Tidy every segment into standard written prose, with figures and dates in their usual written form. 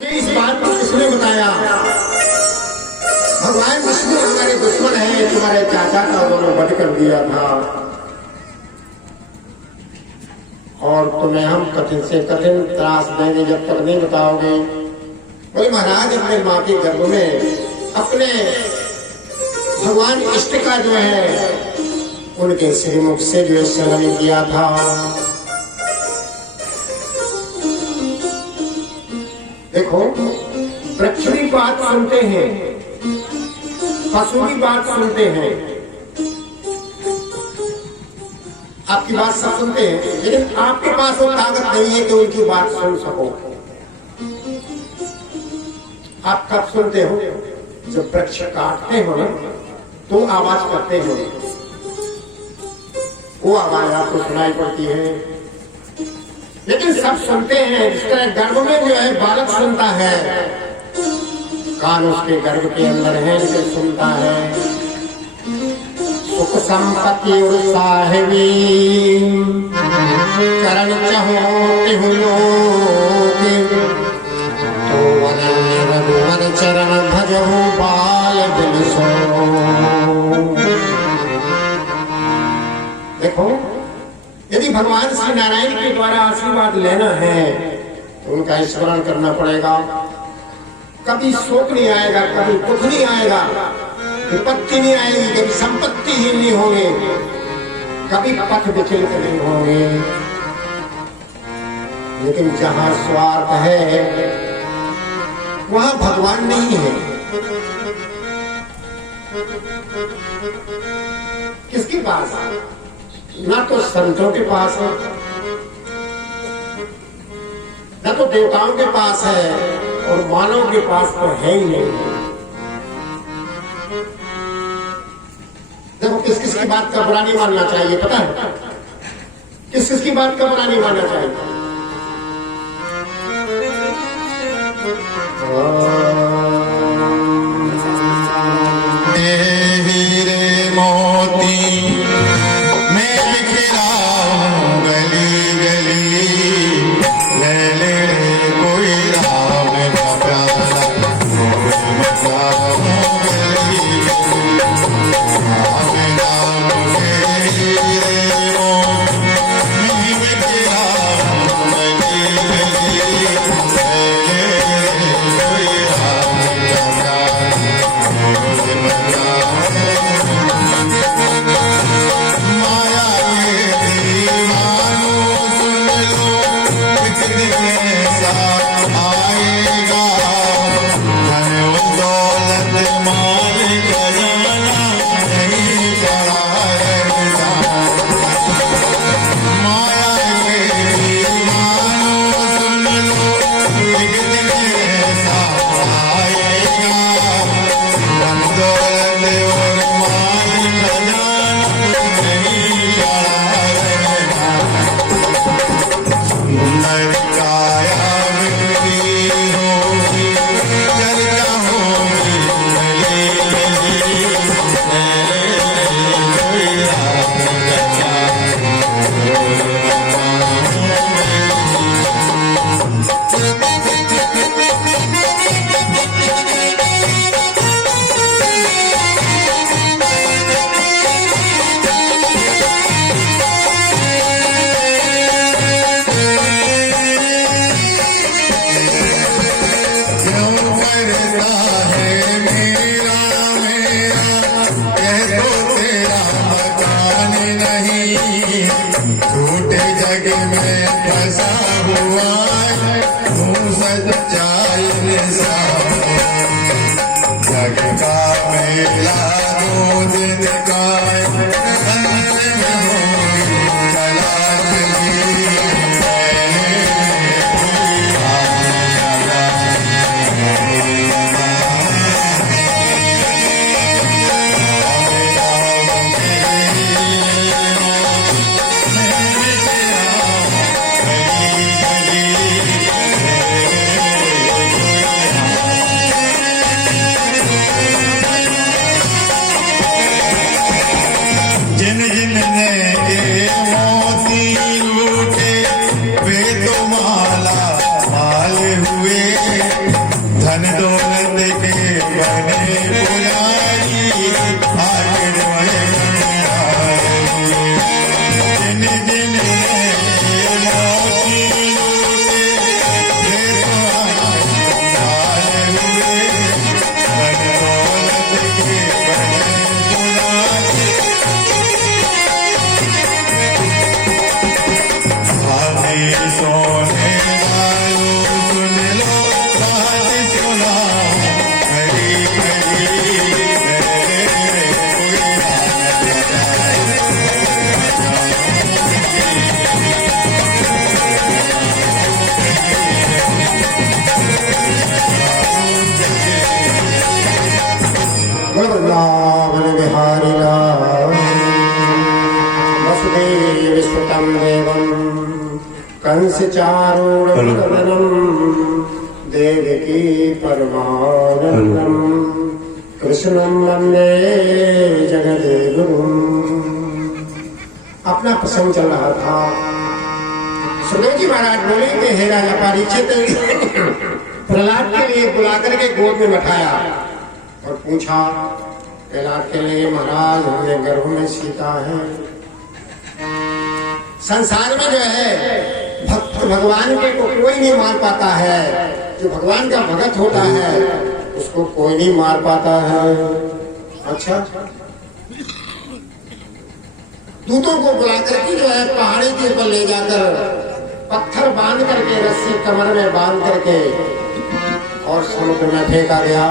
इस बात को किसने बताया? भगवान विष्णु हमारे दुश्मन है, तुम्हारे चाचा का उन्होंने वध कर दिया था और तुम्हें हम कठिन से कठिन त्रास देंगे जब तक नहीं बताओगे। बोले महाराज, अपने माँ के गर्भ में अपने भगवान इष्ट का जो है उनके श्रीमुख से जो सेवन किया था। देखो, वृक्ष की बात सुनते हैं, पशु की बात सुनते हैं, आपकी बात सब सुनते हैं, लेकिन आपके पास वो ताकत नहीं है कि उनकी बात सुन सको। आप कब सुनते हो? जब वृक्ष काटते हो ना, तो आवाज करते हो, वो आवाज आपको सुनाई पड़ती है। लेकिन सब सुनते हैं, जिस तरह गर्भ में जो है बालक सुनता है, कान उसके गर्भ के अंदर है लेकिन सुनता है। सुख संपत्ति और साहिबी करण चाहो तिहु लोग, तो रघुवर चरण भजहु बाल बिलसो। देखो, यदि भगवान श्री नारायण के द्वारा आशीर्वाद लेना है तो उनका स्मरण करना पड़ेगा। कभी शोक नहीं आएगा, कभी दुख नहीं आएगा, विपत्ति नहीं आएगी, कभी संपत्ति ही नहीं होगी, कभी पथ विचलित नहीं होंगे। लेकिन जहां स्वार्थ है वहां भगवान नहीं है। किसके पास? ना तो संतों के पास है, ना तो देवताओं के पास है, और मानव के पास तो है ही नहीं। देखो, किस किस की बात का बुरा नहीं मानना चाहिए, पता है? किस किस की बात का बुरा नहीं मानना चाहिए। हीरे मोती मैं बिखराऊं गली गली, ले ले कोई राम का प्याला, मचाऊं गली गली, राम नाम के हीरे मोती मैं बिखराऊं गली गली, ले ले कोई राम का प्याला, माया ये दीवानो सुन लो, एक दिन ऐसा आएगा, धन दौलत माल खजाना नहीं पड़ा रहेगा। माया ये दीवानो सुन लो, एक दिन ऐसा आएगा, धन दौलत और माल खजाना नहीं पड़ा रहेगा। सुंदर काया बिगड़ी होगी, चर्चा होगी गली गली, कोई राम कथा क्यों करता है मेरा मेरा, कह दो तेरा मकान नहीं, झूठे जग में फंसा हुआ है, तू सच्चाई इंसान। जग का मेला 2 दिन का है, अंत में होगी तलाश की, धन दौलत के बने पुजारी आखिर वही जिन जिन मोती लूटे फिर हुए धन दौलत के बने पुजारी सोने वालों सुन लो बात सुनाओ हरी वृंदावन विहारी लाल वसुदेव सुतं देवं कंस चारूढमर्दनं देवकी परमानन्दं कृष्णं वन्दे जगद्गुरुम्। अपना प्रसंग चल रहा था। सुखदेव जी महाराज बोले कि हे राजा परीक्षित, प्रहलाद के लिए बुलाकर के गोद में बैठाया और पूछा, प्रहलाद के लिए महाराज हमने गर्भ में सीता है। संसार में जो है भक्त भगवान के को कोई नहीं मार पाता है, जो भगवान का भगत होता है उसको कोई नहीं मार पाता है। अच्छा, दूतों को बुलाकर के जो है पहाड़ी के ऊपर ले जाकर पत्थर बांध करके रस्सी कमर में बांध करके और समुद्र में फेंका गया।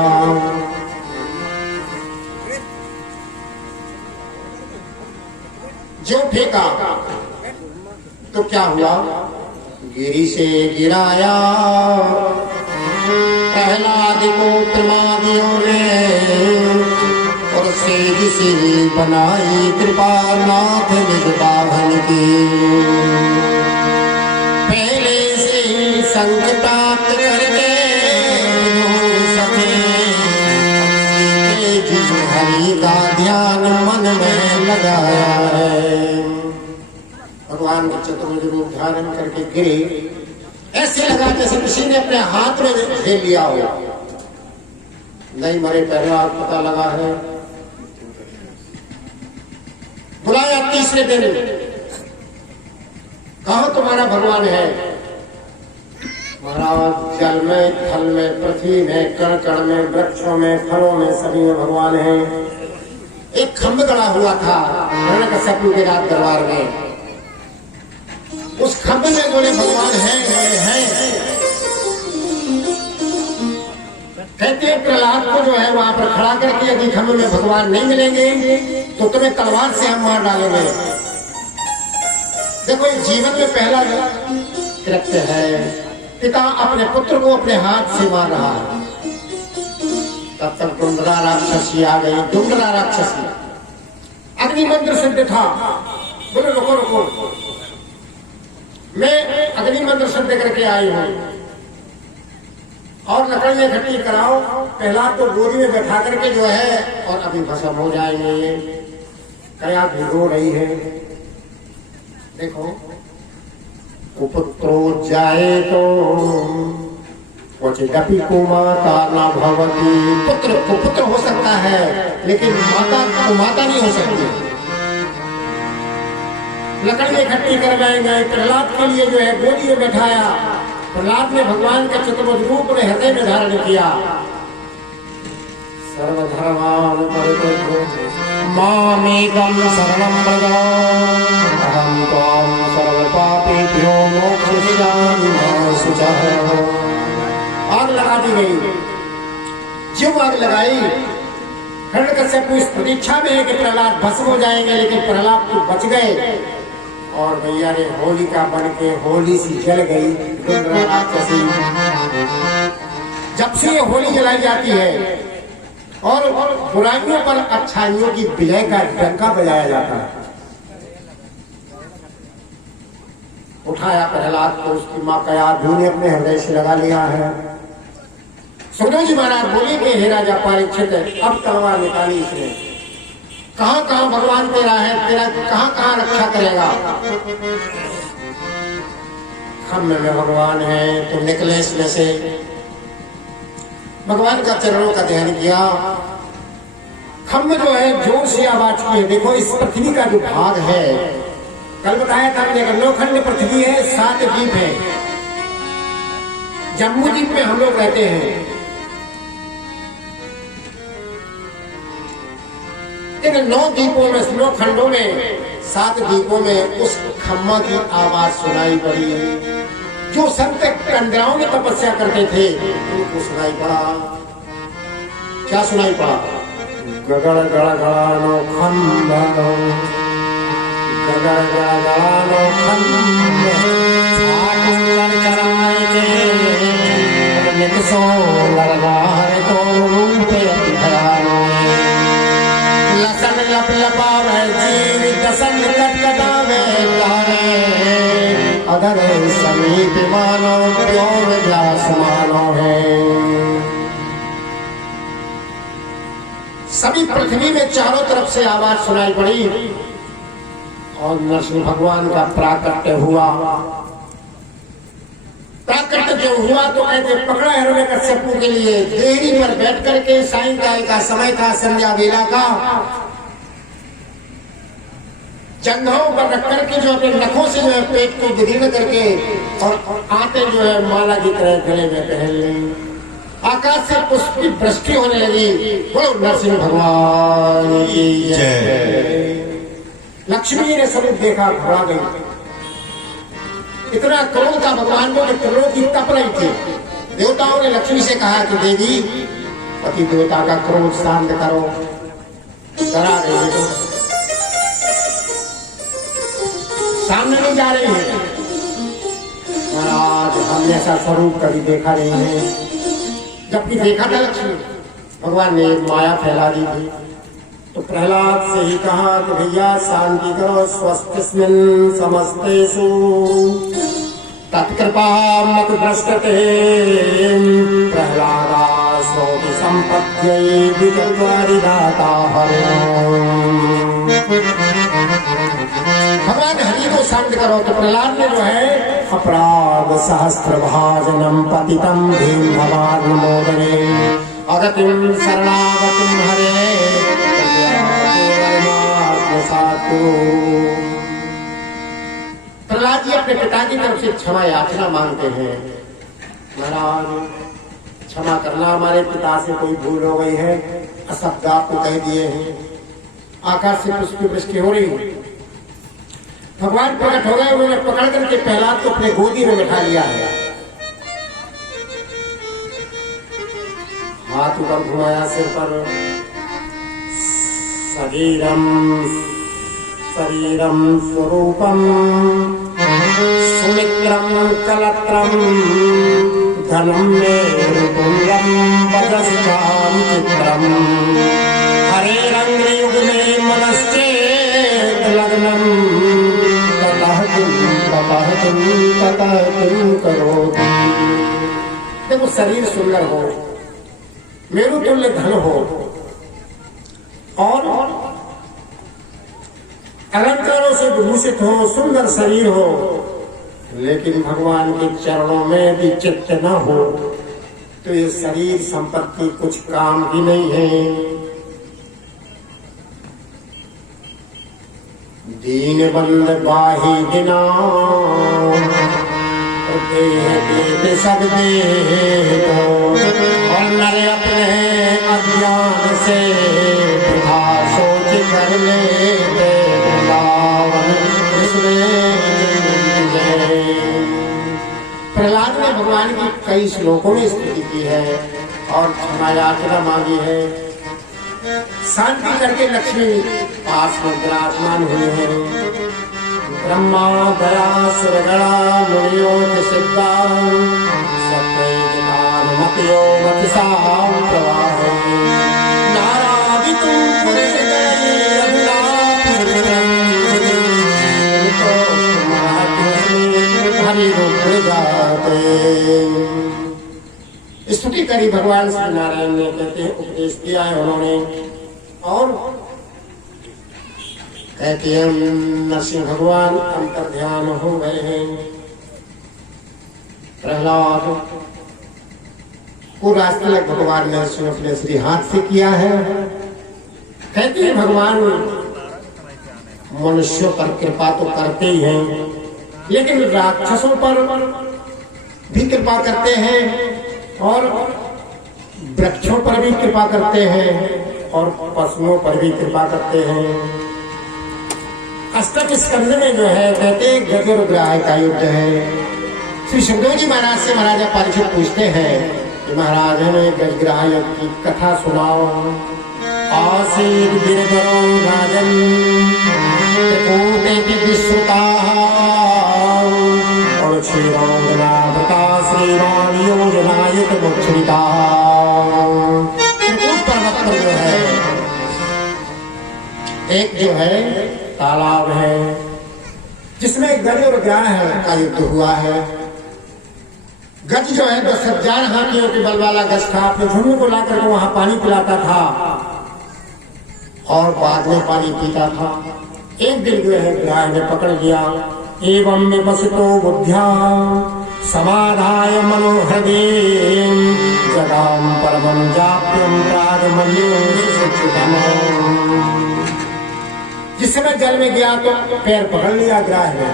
जो फेंका तो क्या हुआ, गिरी से गिराया प्रहलाद को प्रमादियों ने और सेज से बनाई कृपानाथ निज बाभन की। पहले से संग प्राप्त करके हरि का ध्यान मन में लगाया है। भगवान के चतुर्भुज रूप धारण करके गिरे, ऐसे लगा जैसे किसी ने अपने हाथ में झेल लिया हो। नहीं मरे प्रहलाद पता लगा है। बुलाया तीसरे दिन, कहा तुम्हारा भगवान है। महाराज जल में, थल में, पृथ्वी में, कण कण में, वृक्षों में, फलों में, सभी में भगवान है। एक खम्भ गड़ा हुआ था हिरण्यकश्यप के राज दरबार में। उस खम्भ में बोले भगवान है। कहते प्रहलाद को जो है वहां पर खड़ा करके यदि खम्भ में भगवान नहीं मिलेंगे तो तुम्हें तलवार से हम मार डालेंगे। देखो ये जीवन में पहला कृत्य है, पिता अपने पुत्र को अपने हाथ से मार रहा है। तब तक डुंडरा राक्षसी आ गई। डुंडरा राक्षसी अग्निमंत्र सिद्ध था। बोले रुको रुको, मैं अग्निमंत्र सिद्ध करके आई हूं और लकड़ियां इकट्ठी कराओ। पहला तो गोदी में बैठा करके जो है और अभी भस्म हो जाएंगे। ये कया भिगो रही है। देखो, कुपुत्रो जाए तो क्वचिदपि कुमाता न भवति। पुत्र कुपुत्र हो सकता है लेकिन माता कुमाता नहीं हो सकती। लकड़ियां इकट्ठी करवाएंगे। प्रहलाद के लिए जो है गोदी में बैठाया। प्रहलाद ने भगवान का चतुर्भुज रूप में हृदय में धारण किया। सर्वधर्मान परित्यज्य मामेकं शरणं व्रज अहं त्वां सर्वपापेभ्यो मोक्षयिष्यामि मा शुचः। आग लगा दी गई। जो आग लगाई, हिरण्यकश्यप इस प्रतीक्षा में है कि प्रहलाद भस्म हो जाएंगे, लेकिन प्रहलाद तो बच गए और भैया ने होलिका बन के होली सी जल गई। राक्षसी जब से ये होली जलाई जाती है और बुराइयों पर अच्छाइयों की विजय का डंका बजाया जाता है। उठाया प्रहलाद को, उसकी मां कयाधु ने अपने हृदय से लगा लिया है। सुखदेव जी महाराज बोले कि हे राजा परीक्षित, अब तलवार निकाली इसने। कहां कहां भगवान तेरा है, तेरा कहां कहां रक्षा करेगा। खम्भ में भगवान है तो निकले इसमें से। भगवान का चरणों का ध्यान किया। खम्भ जो है जोर से आवाज की है। देखो इस पृथ्वी का जो भाग है, कल बताया था हमने, 9 खंड पृथ्वी है, 7 द्वीप है। जम्बू द्वीप में हम लोग रहते हैं। इन 9 द्वीपों में, 9 खंडों में, 7 द्वीपों में उस खम्मा की आवाज सुनाई पड़ी। जो संत कंदराओं में तपस्या करते थे उनको सुनाई पड़ा। क्या सुनाई पड़ा? गगड़ गड़ गड़ानो खम्बो, गगड़ गड़ गड़ानो खम्बो, छाटूर चराए के नित सो लड़गार को रूप भयानो, लसन लप लपावे जीव दसन कटकटावे गाने, अगर समीप मानो व्योम व्यास मानो है। सभी पृथ्वी में चारों तरफ से आवाज सुनाई पड़ी और नरसिंह भगवान का प्राकट्य हुआ। प्राकट्य जो हुआ तो कहते पकड़ा हिरण्यकश्यप के लिए देहरी पर बैठ करके, सायंकाल का समय था, संध्या वेला का, जंघों पर रख करके जो अपने नखों से जो है पेट को विदीर्ण करके और आते जो है माला की तरह गले में पहन ली। आकाश से पुष्प की वृष्टि होने लगी। बोलो नरसिंह भगवान की जय। लक्ष्मी ने सब देखा, घबरा गई। इतना क्रोध था भगवान को कि क्रोध की तप रही थी। देवताओं ने लक्ष्मी से कहा कि देवी, पति देवता का क्रोध शांत करो। डरा रही है, सामने नहीं जा रही है। महाराज हमने ऐसा स्वरूप कभी देखा नहीं है। जबकि देखा था लक्ष्मी, भगवान ने माया फैला दी थी। तो प्रहलाद से ही कहा कि भैया शांति करो, स्वस्तिस्मिन् समस्तेषु तत्कृपा मत भ्रष्टते प्रहलादा सोऽपि सम्पद्यै विचत्वारिदाता भगवान हरि को शांत करो। तो प्रहलाद ने जो है अपराध सहस्त्र भाजनम पतितम भीम भवान मोदने अगतिम शरणागतिम हरे प्रहलाद जी अपने पिता की तरफ से क्षमा याचना मांगते हैं। महाराज क्षमा करना, हमारे पिता से कोई भूल हो गई है, अशब्द आपको कह दिए हैं। आकाश से पुष्प की वृष्टि हो रही। भगवान प्रकट हो गए, उन्होंने पकड़ करके प्रहलाद को अपने गोदी में बिठा लिया है। हाथ ऊपर घुमाया सिर पर। शरीरम शरीरम स्वरूपम सुमित्रम कलत्रम धनम मेरुपुंडम वजस्ताम चित्रम हरे रंग युग में मनश्चेत लग्नम तुम करो। देखो शरीर सुंदर हो, मेरु तुल्य धन हो और अलंकारों से विभूषित हो, सुंदर शरीर हो, लेकिन भगवान के चरणों में यदि चित्त न हो तो ये शरीर संपत्ति कुछ काम की नहीं है। दीन बंद बाही दिना सब दे और नरे अपने अज्ञान से सोच कर ले प्रहलाद ने भगवान की कई श्लोकों में स्तुति की है और क्षमा याचना मांगी है। शांति करके लक्ष्मी पास में विराजमान हुए हैं। ब्रह्मा दया सुरगणा मुनियों सिद्धा सत्यो प्रवाह स्तुति करी भगवान श्री नारायण ने, कहते हैं उपदेश दिया है उन्होंने। और कहते हैं नरसिंह भगवान अंतर ध्यान हो गए हैं। प्रहलाद वो राजतिलक भगवान ने अपने श्री हाथ से किया है। कहते हैं भगवान मनुष्यों पर कृपा तो करते ही हैं, लेकिन राक्षसों पर भी कृपा करते हैं और वृक्षों पर भी कृपा करते हैं और पशुओं पर भी कृपा करते हैं। अष्टम स्कंद में जो है कहते हैं गजोग्राह का युद्ध है। श्री सुखदेव जी महाराज से महाराजा परीक्षित पूछते हैं कि महाराज हमें गजग्राह युद्ध की कथा सुनाओ। आसीत गिरधरो राजन त्रिकूटे विश्रुता और श्रीरांगनाभता श्रीराम योजनायुत मुच्छ्रिता। त्रिकूट पर्वत पर जो है एक जो है तालाब है जिसमें गज और ग्राह का युद्ध हुआ है। गज जो है 10,000 हाथियों के बल वाला गज था। अपने झुंड को लाकर के वहां पानी पिलाता था और बाद में पानी पीता था। एक दिन जो है ग्राह ने पकड़ लिया। एवं में बसतो बुद्ध्या समाधाय मनोहृदय जगाम परमं जाप्यं प्रागमन्यो सुशिक्षितम्। जिस समय जल में गया तो पैर पकड़ लिया ग्राह ने।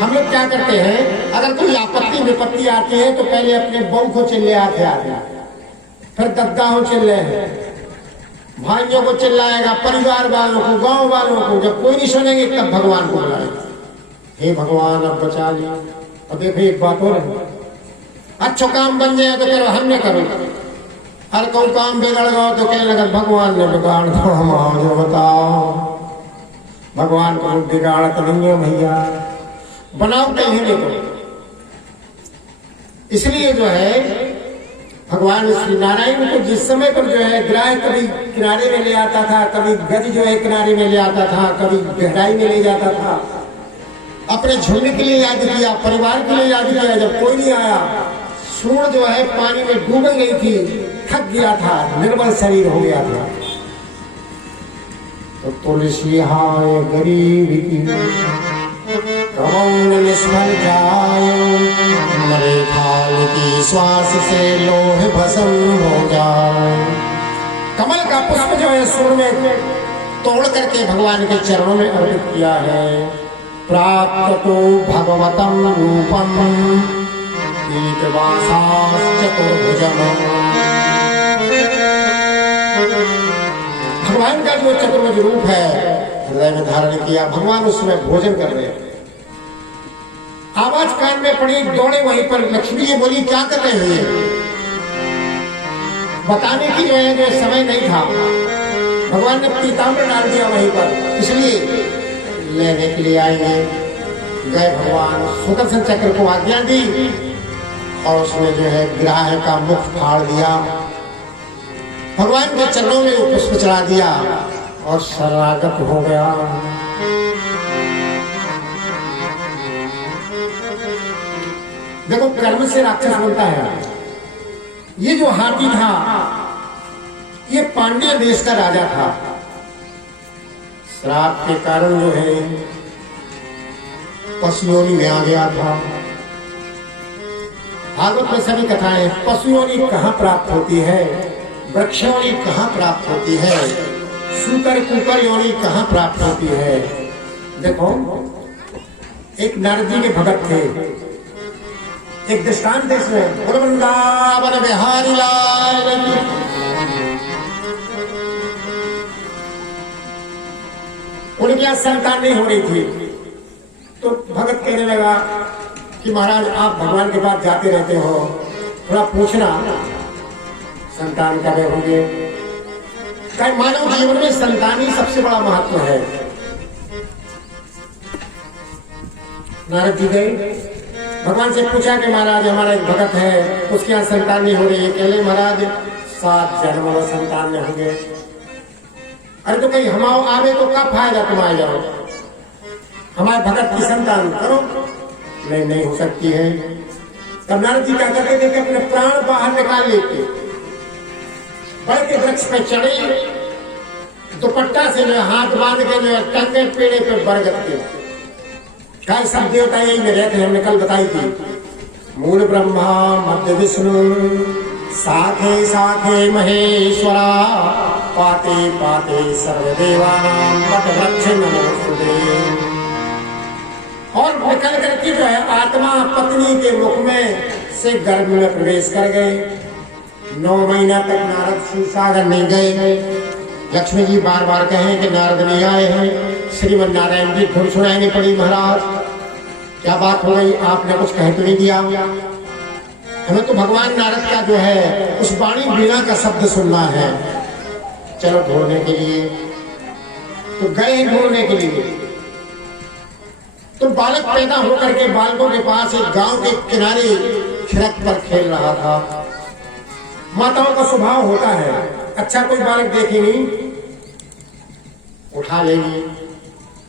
हम लोग क्या करते हैं, अगर कोई आपत्ति विपत्ति आती है तो पहले अपने बहू को चिल्ले आते फिर दद्दा हो चिल्ले भाइयों को चिल्लाएगा, परिवार वालों को, गांव वालों को। जब कोई नहीं सुनेंगे तब भगवान को बुलाएगा, हे भगवान अब बचा लिया। अब देखो एक बात हो रही, अच्छा काम बन जाए तो करो, हमने करो। हर कोई काम बिगड़ गया तो कहने लगा भगवान ने बिगाड़ दो। हम जो बताओ भगवान को बिगाड़ तो नहीं है भैया, बनाओ कहीं देखो। इसलिए जो है भगवान श्री नारायण को जिस समय पर जो है ग्राह कभी किनारे में ले आता था, कभी गज जो है किनारे में ले आता था, कभी गहराई में ले जाता था। अपने झुंड के लिए याद किया, परिवार के लिए याद किया। जब कोई नहीं आया, सूर्य जो है पानी में डूब गई थी, थक गया था, निर्बल शरीर हो गया था, तो तुलसी हाय गरीब की कमौन निष्फल जाए, मरे खाल की श्वास से लोह भस्म हो जाए। कमल का पुष्प जो है सूर्य में तोड़ करके भगवान के चरणों में अर्पित किया है। प्राप्त तो भगवतम रूपम चतुर्भुजम। भगवान का जो चतुर्भुज रूप है हृदय में धारण किया। भगवान उसमें भोजन कर रहे हैं। आवाज कान में पड़ी, दौड़े वहीं पर। लक्ष्मी जी बोली क्या कर रहे हैं? बताने की जो है जो समय नहीं था। भगवान ने पीताम्बर डाल दिया वहीं पर, इसलिए लेने के लिए आएंगे। गए भगवान, सुदर्शन चक्र को आज्ञा दी और उसने जो है ग्राह का मुख फाड़ दिया। भगवान के चरणों में पुष्प चढ़ा दिया और शरणागत हो गया। देखो कर्म से राक्षस बनता है। ये जो हाथी था ये पांड्य देश का राजा था। श्राप के कारण जो है पशु योनि में आ गया था। भागवत में सभी कथाएं, पशु योनि कहाँ प्राप्त होती है, वृक्ष योनि कहाँ प्राप्त होती है, सूकर कुकर योनि कहाँ प्राप्त होती है। देखो एक नारद जी के भगत थे। एक दृष्टांत है इसमें, वृंदावन बिहारी लाल। उनके यहाँ संतान नहीं हो रही थी, तो भगत कहने लगा कि महाराज आप भगवान के पास जाते रहते हो, थोड़ा पूछना संतान कब होंगे। मानव जीवन में संतान ही सबसे बड़ा महत्व है। नारद जी गए, भगवान से पूछा कि महाराज हमारा एक भगत है, उसके यहाँ संतान नहीं हो रही है। कह ले महाराज 7 जन्म में संतान नहीं होंगे। अरे तो कहीं हम आवे तो कब फायदा, तुम आ जाओ, हमारे भगत की संतान करो। नहीं हो सकती है। तब नारद जी क्या करते थे कि अपने प्राण बाहर निकाल लेते, बड़े के वृक्ष पे चढ़े, दुपट्टा से जो हाथ बांध के जो टंगे पेड़े पे बरगद के। क्या सब देवता यही में रहते हैं, हमने कल बताई थी। मूल ब्रह्मा मध्य विष्णु साखे साखे महेश्वरा पाते पाते सर्वदेवानां वटवृक्ष नमोस्तुते। और निकल करके जो है आत्मा पत्नी के मुख में से गर्भ में प्रवेश कर गए। 9 महीना तक नारद क्षीरसागर नहीं गए। लक्ष्मी जी बार बार कहें कि नारद नहीं आए हैं। श्रीमन नारायण जी धुन सुनानी पड़ी, महाराज क्या बात हो गई, आपने कुछ कह तो नहीं दिया। हमें तो भगवान नारद का जो है उस वाणी बीणा का शब्द सुनना है। चलो ढूंढने के लिए तो गए, ढूंढने के लिए तो बालक पैदा होकर के बालकों के पास एक गांव के किनारे खिड़क पर खेल रहा था। माताओं का स्वभाव होता है, अच्छा कोई बालक देखेंगी उठा लेंगी,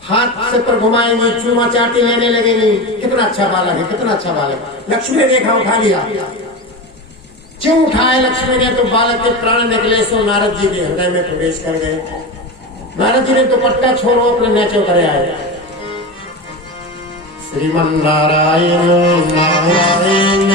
हाथ से पर घुमाएंगी, चूमा चाटी लेने लगेंगी, कितना अच्छा बालक है, कितना अच्छा बालक। लक्ष्मी ने देखा, उठा लिया। क्यों उठाए लक्ष्मी ने, तो बालक के प्राण निकले सो नारद जी के हृदय में प्रवेश कर गए। नारद जी ने दुपट्टा छोड़ो अपने नीचे उतरे आए। श्रीमन नारायण नारायण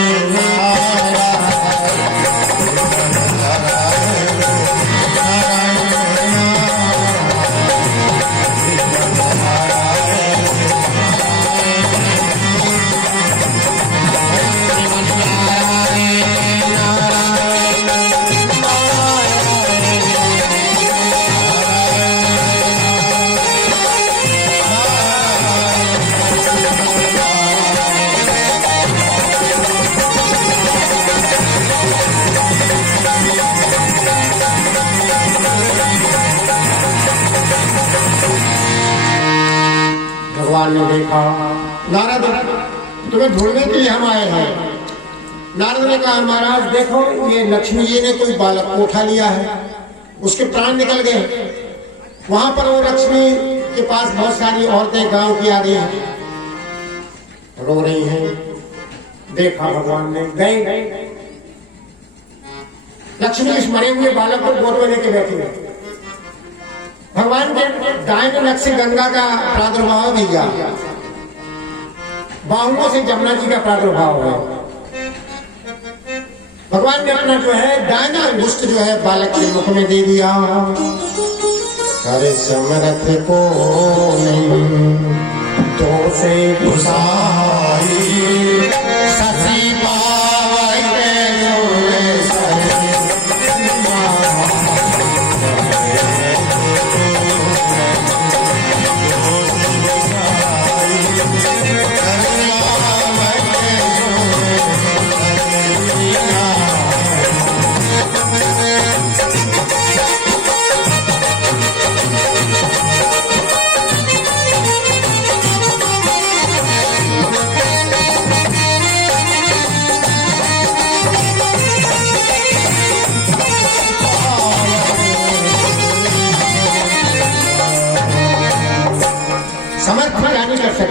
भगवान ने देखा, नारद तुम्हें ढूंढने के लिए हम आए हैं। नारद ने कहा महाराज देखो ये लक्ष्मी जी ने कोई बालक को उठा लिया है, उसके प्राण निकल गए। वहां पर वो लक्ष्मी के पास बहुत सारी औरतें गांव की आ गई हैं, रो रही हैं। देखा भगवान ने, गए लक्ष्मी इस मरे हुए बालक को गोद में लेके बैठी है। भगवान के दाहिने नख से गंगा का प्रादुर्भाव भैया, बाहुओं से जमुना जी का प्रादुर्भाव है। भगवान ने अपना जो है दाहिना अंगुष्ठ जो है बालक के मुख में दे दिया। करे समरथ को नहीं तो से घुसाई ससी पावै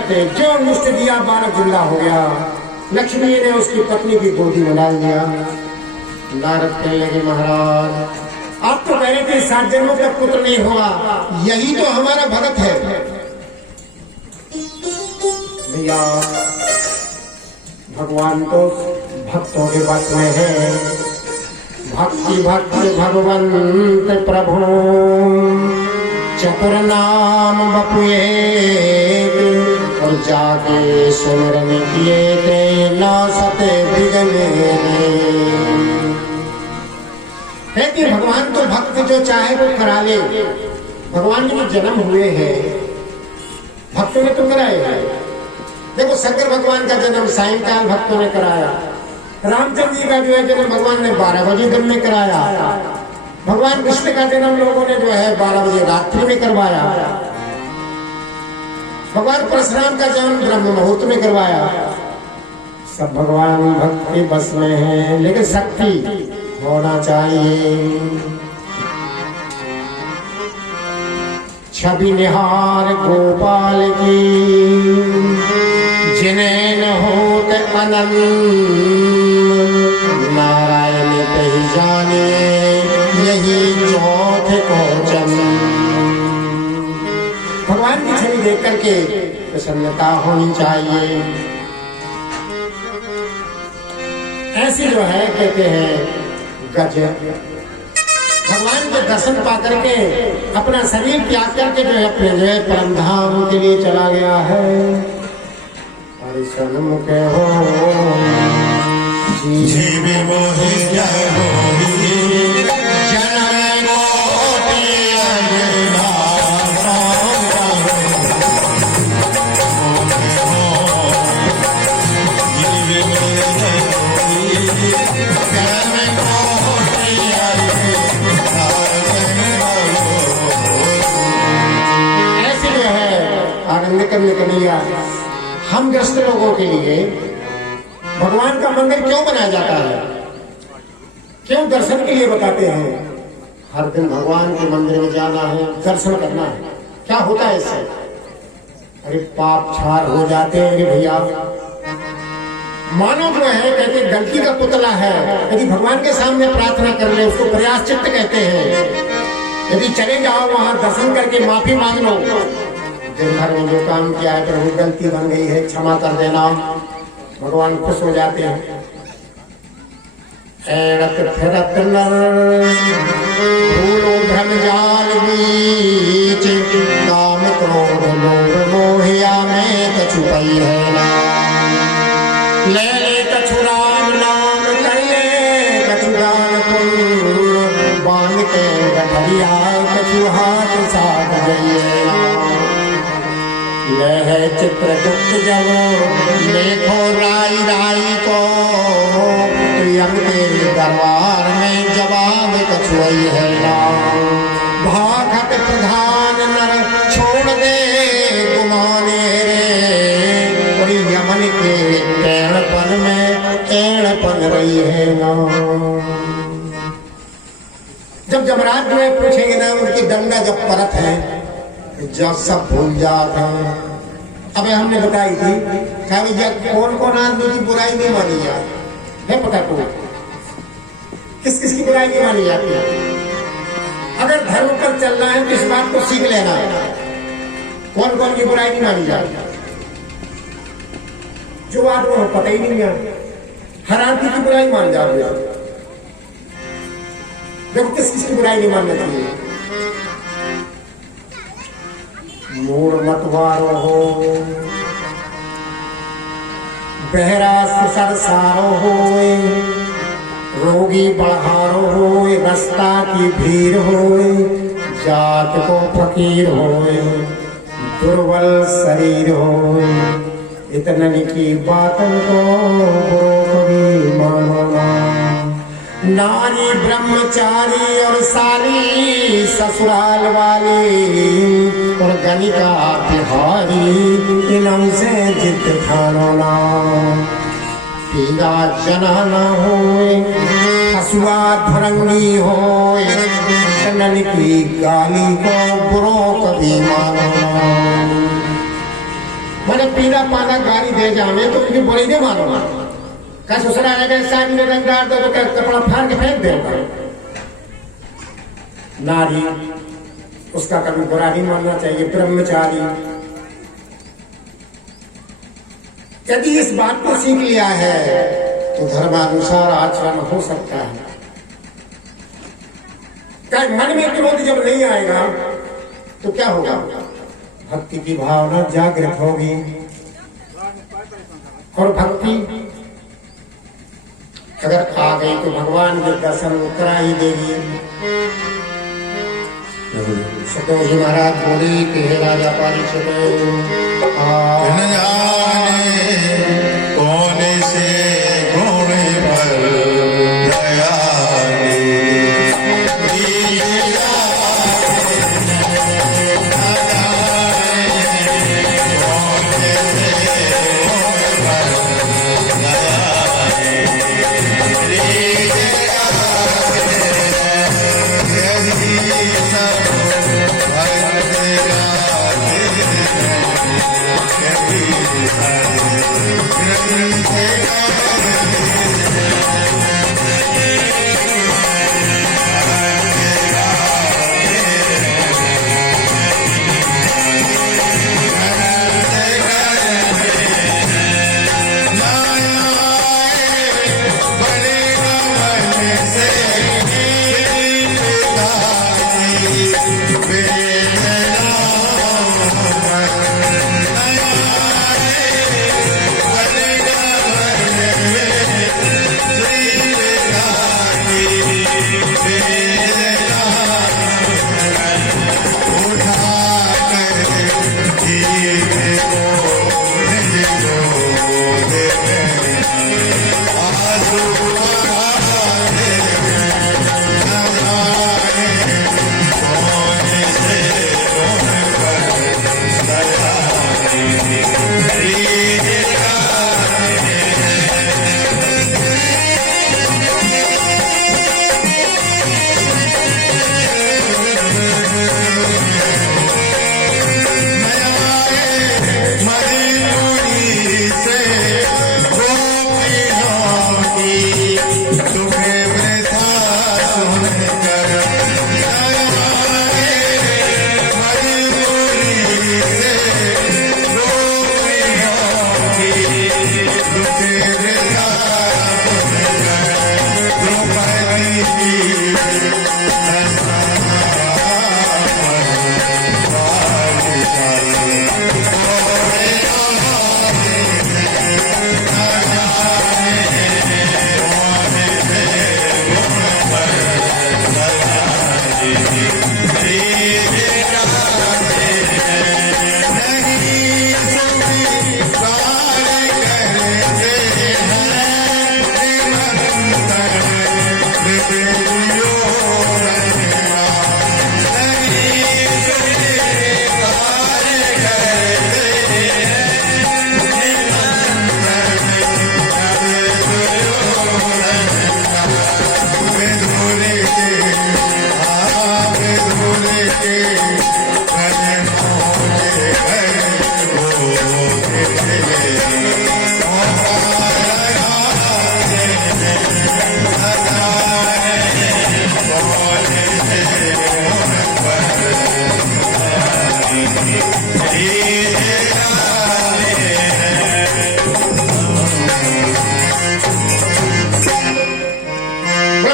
के जो मुष्ट दिया बालक जिंदा हो गया। लक्ष्मी ने उसकी पत्नी की गोदी में डाल दिया। नारद कहने लगे महाराज आप तो कह रहे थे 7 जन्मों तक पुत्र नहीं हुआ, यही तो हमारा भगत है। भैया भगवान तो भक्तों के वश में है। भक्ति भक्ति भगवंत प्रभु चतुर नाम बपुए और जाके सुमरन किए थे ना सते बिगड़े। है कि भगवान तो भक्त जो चाहे वो करा ले। भगवान के जन्म हुए हैं भक्तों ने तो कराए हैं। देखो शंकर भगवान का जन्म सायंकाल भक्तों ने कराया। रामचंद्र जी का जो है जन्म भगवान ने 12 बजे दिन में कराया। भगवान कृष्ण का जन्म लोगों ने जो है 12 बजे रात्रि में करवाया। भगवान परशुराम का जन्म ब्रह्म मुहूर्त में करवाया। सब भगवान भक्त के बस में है, लेकिन शक्ति होना चाहिए। छवि निहार गोपाल की जिन्हें न होत अनंत नारायण कही जाने यही चौथे को चंद। भगवान की छवि देख करके प्रसन्नता होनी चाहिए। ऐसी जो है कहते हैं गज। भगवान के दर्शन पा करके अपना शरीर त्याग करके जो है अपने जो है परम धाम के लिए चला गया है। हरि सन्मुख हो जीव मोहि जय होहि जन्म कोटि अजनासा जीव मोहि जय होहि जन्म कोटि ऐसे जो है आनंद करने कन्हैया हम ग्रस्त लोगों के लिए भगवान का मंदिर क्यों बनाया जाता है, क्यों दर्शन के लिए बताते हैं। हर दिन भगवान के मंदिर में जाना है, दर्शन करना है। क्या होता है इससे? अरे पाप छार हो जाते हैं रे भैया। मानव जो है कहते गलती का पुतला है, यदि भगवान के सामने प्रार्थना कर ले उसको प्रयाश्चित्त कहते हैं। यदि चले जाओ वहां दर्शन करके माफी मांग लो, दिन भर में जो काम किया है प्रभु गलती बन गई है क्षमा कर देना, भगवान खुश हो जाते हैं। एड़त फिरत नर भूलो भ्रम जाल बीच, काम क्रोध लोभ मोहिया में कछु पई है ना। ले ले कछु राम नाम कर ले कछु दान पुण्य, बांध के गठरिया कछु हाथ साथ गइए ना। यह है चित्रगुप्त जब देखो राई राई को, यम के दरबार में जवाब कछुई है ना। भागत प्रधान नर छोड़ दे गुमाने रे, और यमन के टेढ़पन में टेढ़पन रही है ना। जब जमराज जो है पूछेंगे ना उनकी डंडा जब परत है जब सब भूल जाते हैं। अबे हमने बताई थी क्या कौन कौन आदमी की बुराई नहीं मानी जाती है, पता को किस किस की बुराई नहीं मानी जाती है। अगर धर्म पर चलना है तो इस बात को सीख लेना है, कौन कौन की बुराई नहीं मानी जाती। जो आदमी को पता ही नहीं है हर आदमी की बुराई मान जाओगे। देखो किस किस की बुराई नहीं मानना चाहिए। मूड मतवारो हो, बहरा सरसारो हो, रोगी बढ़ारो हो, रास्ता की भीड़ हो, जात को फकीर हो, दुर्बल शरीर हो, इतने की बातों को कभी मानो ना। नारी ब्रह्मचारी और सारी ससुराल वाली, और गणिका बिहारी इनम से जिद ठानो ना। पीला जना न होए, हसुआ धरंगी होए, नन की गाली को बुरो कभी मानो ना। मैंने पीला पाना गाली दे जामे तो उनकी बुराई नहीं मानो ना। क्या ससुरा रहेगा साड़ी में रंग डाल दो तो क्या कपड़ा फाड़ के फेंक देगा। नारी उसका कभी बुरा नहीं मानना चाहिए। ब्रह्मचारी यदि इस बात को सीख लिया है तो धर्मानुसार आचरण हो सकता है। क्या मन में क्रोध जब नहीं आएगा तो क्या होगा? भक्ति की भावना जागृत होगी और भक्ति अगर आ गई तो भगवान के दर्शन करा ही देगी। सतोजी महाराज बोले कि हे राजा परीक्षित न जाने कौन से गुण पर दयालु,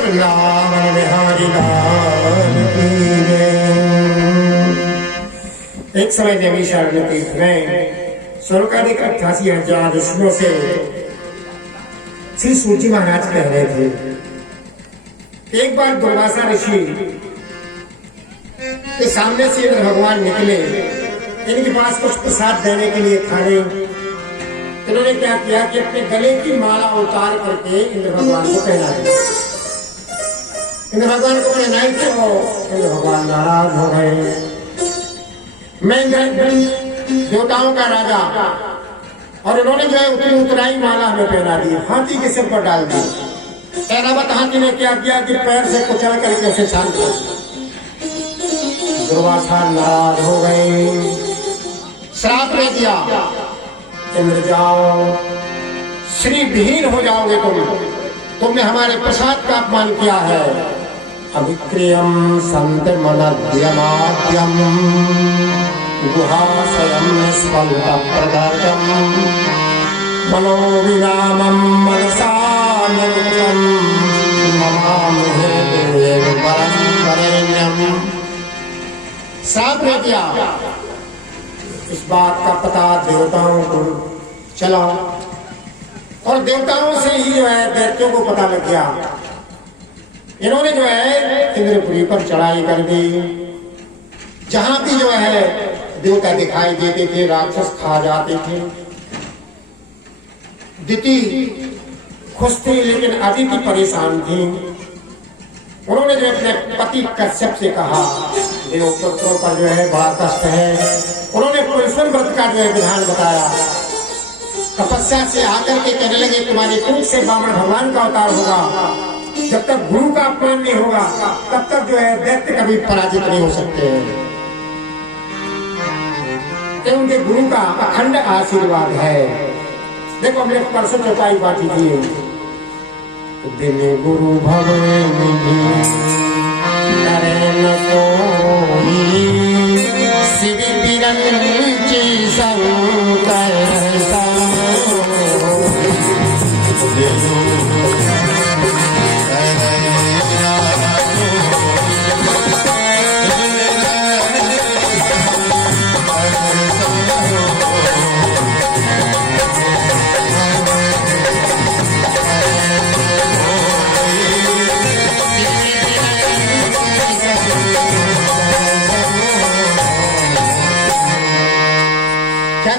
वृंदावन बिहारी लाल की जय। एक समय देवी शारदा तीर्थ में स्वर्गाधिक 88,000 ऋषियों से श्री सूची महाराज कह रहे थे। एक बार दुर्वासा ऋषि के सामने से इंद्र भगवान निकले, इनके पास कुछ प्रसाद देने के लिए खाने। इन्होंने क्या किया कि अपने गले की माला उतार करके इंद्र भगवान को पहना दिया। इंद्र भगवान को पहनाई थे वो इंद्र भगवान नाराज हो गए। मैं देवताओं का राजा, और इन्होंने जो है उतरी उतराई माला हमें पहना दी, हाथी के सिर पर डाल दी। ऐरावत हाथी ने क्या किया कि पैर से कुचल करके उसे शांत कर दिया। दुर्वासा नाराज हो गए, श्राप दे दिया, इंद्र जाओ, श्री विहीन हो जाओगे तुमने हमारे प्रसाद का अपमान किया है। अविक्रियम संत मनद्यमाद्यम गुहाशयम निष्फलता प्रदातम मनोविरामम मनसा निरुतम ममामुहे देव परम वरेण्यम। श्राप दे दिया। इस बात का पता देवताओं को चला, और देवताओं से ही जो है दैत्यों को पता लग गया। इन्होंने जो है इंद्रपुरी पर चढ़ाई कर दी। जहां भी जो है देवता दिखाई देते थे, राक्षस खा जाते थे। दिति खुश थी, लेकिन अदिति परेशान थी। उन्होंने जो अपने पति कश्यप से कहा, देवपुत्रों पर जो है बड़ा कष्ट है। उन्होंने पुरुषों व्रत का जो है विधान बताया। तपस्या से आकर के कहने लगे, तुम्हारे कुंभ से ब्राह्मण भगवान का अवतार होगा। जब तक गुरु का अपमान नहीं होगा तब तक जो है दैत्य कभी पराजित नहीं हो सकते हैं। उनके गुरु का अखंड आशीर्वाद है। देखो हमने परसों चौपाई बांटी थी, दिन गुरु भवे न कोई शिव बिरंची शंकर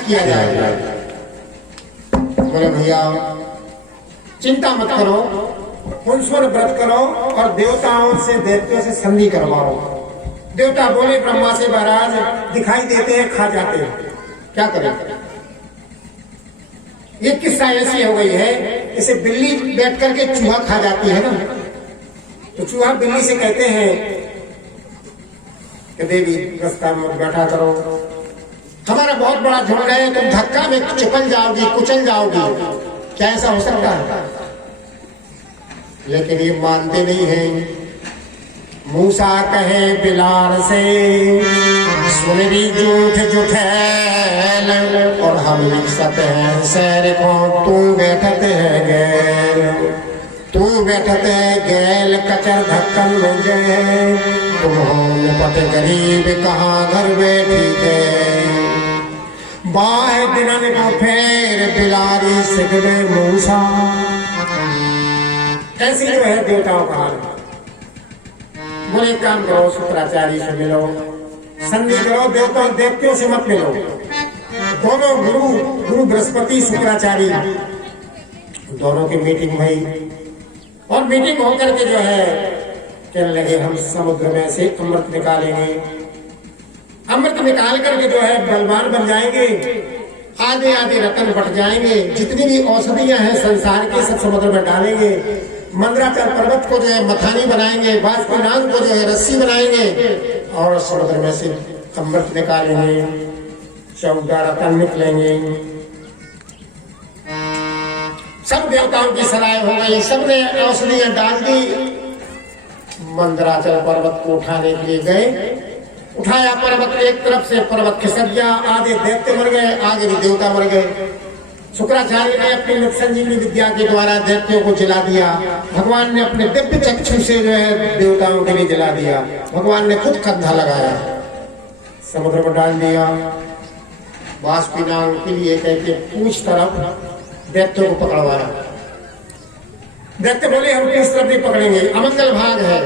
किया जाए। बोले भैया चिंता मत करो, पुरुषों व्रत करो और देवताओं से दैत्यों से संधि करवाओ। देवता बोले ब्रह्मा से, महाराज दिखाई देते हैं, खा जाते हैं, क्या करें। ये किस्सा ऐसी हो गई है, जैसे बिल्ली बैठ करके चूहा खा जाती है ना, तो चूहा बिल्ली से कहते हैं कि देवी रास्ता में बैठा करो, हमारा बहुत बड़ा झुंड है, तुम धक्का में चिपल जाओगी, कुचल जाओगी। क्या ऐसा हो सकता है? लेकिन ये मानते नहीं हैं। मूसा कहे बिलार से, सुनरी जूठ जुठैल, और हम लिखते हैं शहर को तू बैठते है गैल, तू बैठते है गैल कचर धक्कन में जय, तुम हो निपट गरीब कहाँ घर बैठी गए, बाह दिनन को फेर बिलारी सिगड़े मूसा। ऐसे जो है देवताओं का हाल। बोले काम करो, शुक्राचार्य से मिलो, संधि करो, देवताओं से मत मिलो। दोनों गुरु बृहस्पति शुक्राचार्य दोनों की मीटिंग हुई। और मीटिंग होकर के जो है कहने लगे हम समुद्र में से अमृत निकालेंगे, अमृत निकाल करके जो है बलवान बन जाएंगे, आधे आधे रतन बट जाएंगे, जितनी भी औषधियां हैं संसार की सब समुद्र में डालेंगे, मंदराचल पर्वत को जो है मथानी बनाएंगे, बाष्पीनाग को जो है रस्सी बनाएंगे और समुद्र में से अमृत निकालेंगे, 14 रतन निकलेंगे। सब देवताओं की सलाह हो गई, सबने औषधियां डाल दी। मंदराचल पर्वत को उठाने के लिए गए, उठाया पर्वत, एक तरफ से पर्वत खिसक गया, आधे दैत्य मर गए, आगे भी देवता मर गए। शुक्राचार्य ने अपनी मृत संजीवनी विद्या के द्वारा दैत्यों को जला दिया, भगवान ने अपने दिव्य चक्षु से जो है देवताओं के लिए जला दिया, भगवान ने खुद कंधा लगाया, समुद्र में डाल दिया। बाष्पीनाग के लिए कहते पूछ तरफ दैत्यों को पकड़वाया। दैत्य बोले हम किस तरफ नहीं पकड़ेंगे, अमंगल भाग है,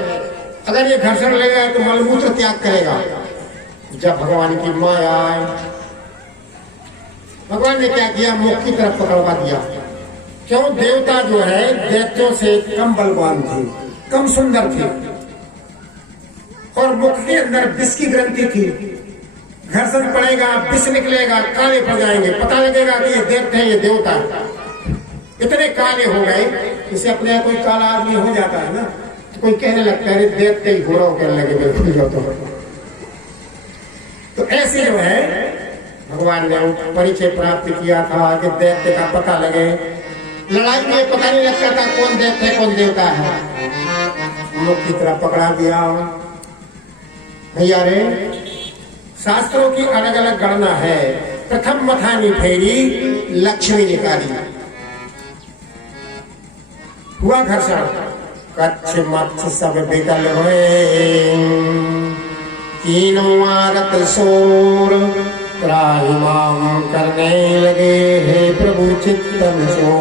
अगर ये घर्षण लेगा तो मलमूत्र त्याग करेगा। जब भगवान की माया आए, भगवान ने क्या किया, मुख की तरफ पकड़वा दिया। क्यों, देवता जो है दैत्यों से कम बलवान थे, कम सुंदर थे, और मुख के अंदर विष की ग्रंथि थी, घर्षण पड़ेगा विष निकलेगा, काले पड़ जाएंगे, पता लगेगा कि ये दैत्य है, ये देवता है। इतने काले हो गए, इसे अपने कोई काला आदमी हो जाता है ना तो कोई कहने लगता है दैत्य ही घोड़ा करने लगे बिल्कुल। तो ऐसे जो है भगवान ने परिचय प्राप्त किया था कि दैत्य का पता लगे। लड़ाई में पता नहीं लगता था कौन दैत्य है कौन देवता है, मुख की तरफ पकड़ा दिया। भैया रे, शास्त्रों की अलग अलग गणना है। प्रथम मथानी फेरी, लक्ष्मी निकाली, हुआ घर्षण, कच्छ मच्छ सब बिकल हुए, तीनों आरत शोर त्राहिमाम करने लगे, हे प्रभु चित्तम सो।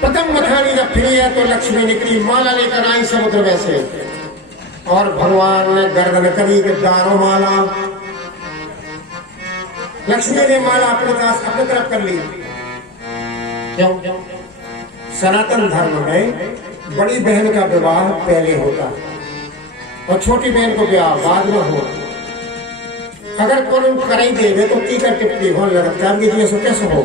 प्रथम मथानी जब फिरी है तो लक्ष्मी निकली, माला लेकर आई समुद्र में से, और भगवान ने गर्दन करी कि दारो माला। लक्ष्मी ने माला अपने तरफ कर ली। क्यों, सनातन धर्म में बड़ी बहन का विवाह पहले होता और छोटी बहन को विवाह बाद में हो। अगर कोई कराई देवे तो टीका टिप्पणी हो लगता है कि कैसे हो।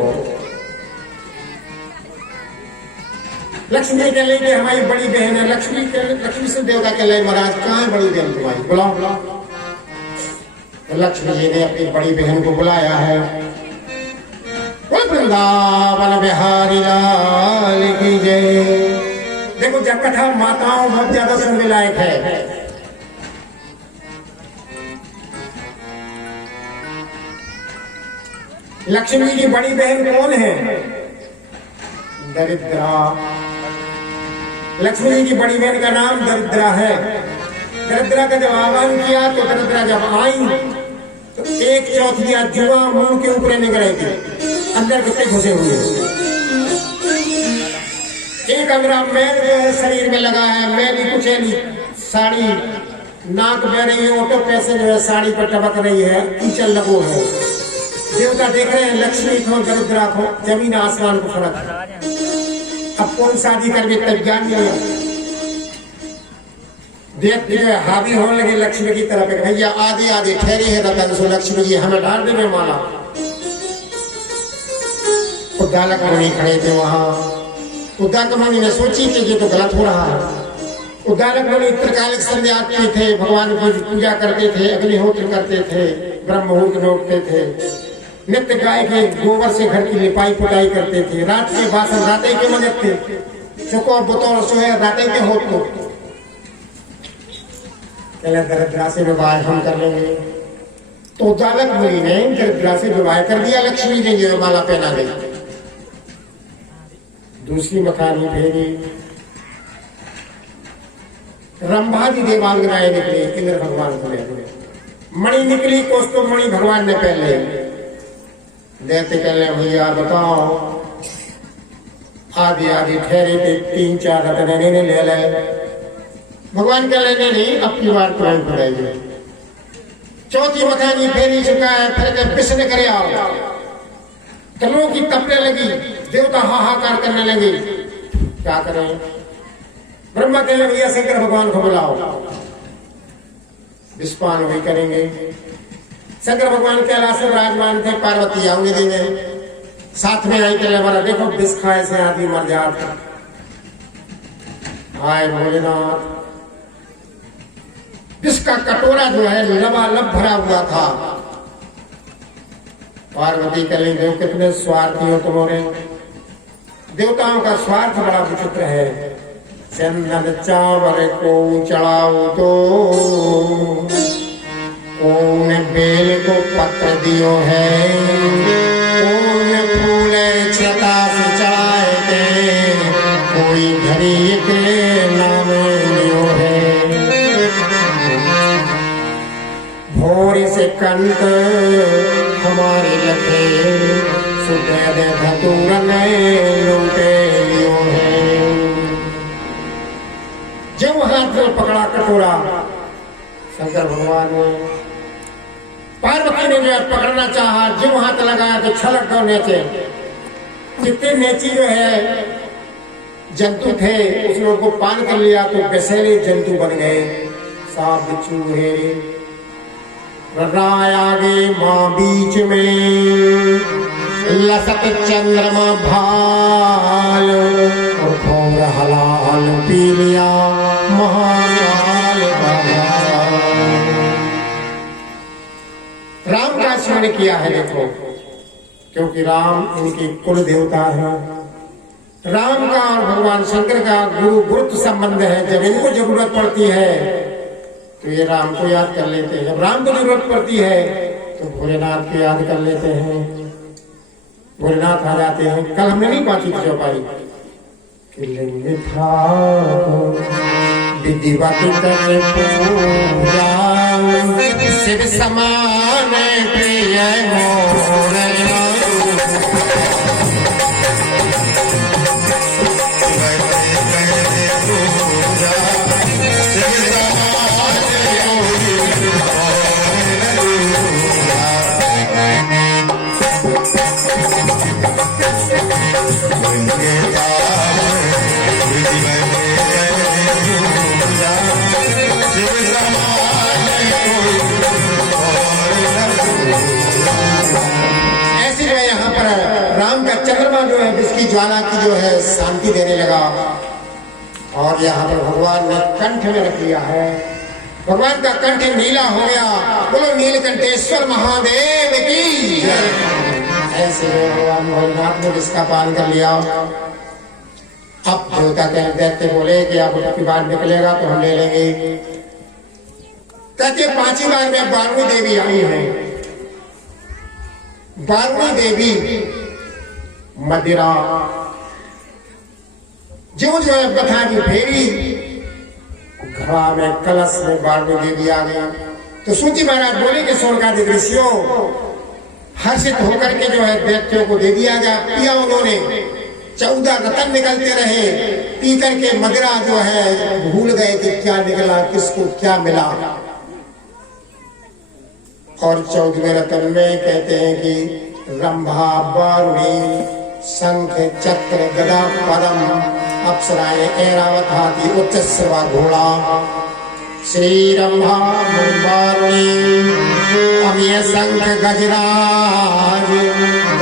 लक्ष्मी के लिए हमारी बड़ी बहन है, लक्ष्मी से देवता के लिए महाराज कहाँ है बड़ी बहन तुम्हारी, बुलाओ बुलाओ। लक्ष्मी जी ने अपनी बड़ी बहन को बुलाया है। वृंदावन बिहारी लाल की जय। देखो जब कथा माताओं बहुत ज्यादा सुनने लायक है। लक्ष्मी की बड़ी बहन कौन है, दरिद्रा। लक्ष्मी जी की बड़ी बहन का नाम दरिद्रा है। दरिद्रा का जब आह्वान किया तो दरिद्रा जब आई तो 1/4 जुआ मुंह के ऊपर निकल रही थी, अंदर कितने घुसे हुए। एक अंगरा मैल जो है शरीर में लगा है, मैली कुचैली साड़ी, नाक बह रही है, ऑटो पैसे जो है साड़ी पर टपक रही है, कीचड़ लगो है। देवता देख रहे हैं लक्ष्मी को दरिद्रा को, जमीन आसमान को फर्क है। अब कौन शादी कर भी तब ज्ञान नहीं है। देखते हुए हावी होने लगे लक्ष्मी की तरफ, भैया आधे आधे ठहरे है रतन सो, लक्ष्मी जी हमें डाल देवे माला। उद्दालक मुनि खड़े थे वहां। उद्दालक मुनि ने सोची कि ये तो गलत हो रहा है। उद्दालक मुनि त्रिकालिक संध्याग्नि थे, भगवान की पूजा करते थे, अग्निहोत्र करते थे, ब्रह्म मुहूर्त में उठते थे, नित्य गाय के गोबर से घर की लिपाई पुताई करते थे, रात के बासन राते के मजते चुको बतौर सोए राते के होतो। दरिद्रा से विवाह हम कर लेंगे। तो उद्दालक मुनि ने दरिद्रा से विवाह कर दिया। लक्ष्मी ने जो माला पहना गई। दूसरी मखानी फेरी, रंभादी देवांगनाएं निकली, इंद्र भगवान को ले। मणि निकली, कुछ तो मणि भगवान ने पहले देते कहले भैया बताओ, आदि आदि ठहरे थे 3-4 रतन ने ले ले। भगवान कह लेने नहीं, अपनी बार तुरंत पड़ेगी। चौथी मखानी फेरी चुका है, फिर विष्ण करे आओ, कलों की तपने लगी। देवता हाहाकार करने लगे, क्या करें? ब्रह्मा कहने लगे शंकर भगवान को बुलाओ, विस्पान वही करेंगे। शंकर भगवान कैलाश में विराजमान थे, पार्वती आऊंगी देने साथ में आई चले वाला, देखो विष खाए से आदमी मर जाता। आए भोलेनाथ, विष का कटोरा जो है लबालब भरा हुआ था। पार्वती कहें देव कितने स्वार्थी हो तुम्हारे, देवताओं का स्वार्थ बड़ा विचित्र है। चंदन चावल को चढ़ाओ तो कौन बेल को पत्र दियो है, कौन फूल छता से चढ़ाए थे, कोई घड़ी के नाम लियो है। भोर से कंठ हमारे लखे, सुबह धतूर लूटे लियो है। जब हाथ में पकड़ा कटोरा शंकर भगवान ने, पार्वती ने जो पकड़ना चाहा, जो हाथ लगाया तो छलक गए नीचे। जितने नीचे जो है जंतु थे उसने उनको पान कर लिया तो विषैले जंतु बन गए, सांप बिच्छू है। राय आगे माँ बीच में, लसत चंद्रमा भाल, और घोर हलाल पी लिया महाकाल का। राम का स्मरण किया है देखो, क्योंकि राम इनके कुल देवता है। राम का और भगवान शंकर का गुरुत्व संबंध है। जब इनको जरूरत पड़ती है तो ये राम को याद कर लेते हैं, जब राम को जरूरत पड़ती है तो भोलेनाथ को याद कर लेते हैं, भोलेनाथ आ जाते हैं। कल हमने नहीं पाची थी चौपाई कि लिंग था विधिवत कर पूजा, शिव समान प्रिय मोर। चंद्रमा जो है जिसकी ज्वाला की जो है शांति देने लगा, और यहाँ पर भगवान ने कंठ में रख लिया है। भगवान का कंठ नीला हो गया, बोलो नीलकंठेश्वर महादेव की जय। ऐसे भगवान भोलेनाथ ने जिसका पान कर लिया। अब देवता के दैत्य बोले कि अब की बार निकलेगा तो हम ले लेंगे। कहते 5वीं बार में 12वीं देवी आई है। 12वीं देवी मदिरा जो जो कथा की फेरी, घड़ा में कलश में 12वीं देवी आ गया। तो सूची महाराज बोले कि स्वर्गादि ऋषियों हर्षित होकर के जो है दैत्यों को दे दिया गया। पिया उन्होंने 14 रतन निकलते रहे, पी करके मदिरा जो है भूल गए कि क्या निकला, किसको क्या मिला। और 14वें रतन में कहते हैं कि रंभा, वारुणी, शंख, चक्र, गदा, पद्म, अप्सराएं, ऐरावत हाथी, उच्च श्रवा घोड़ा, श्री रंभा, वारुणी, अमीय, शंख, गजराज,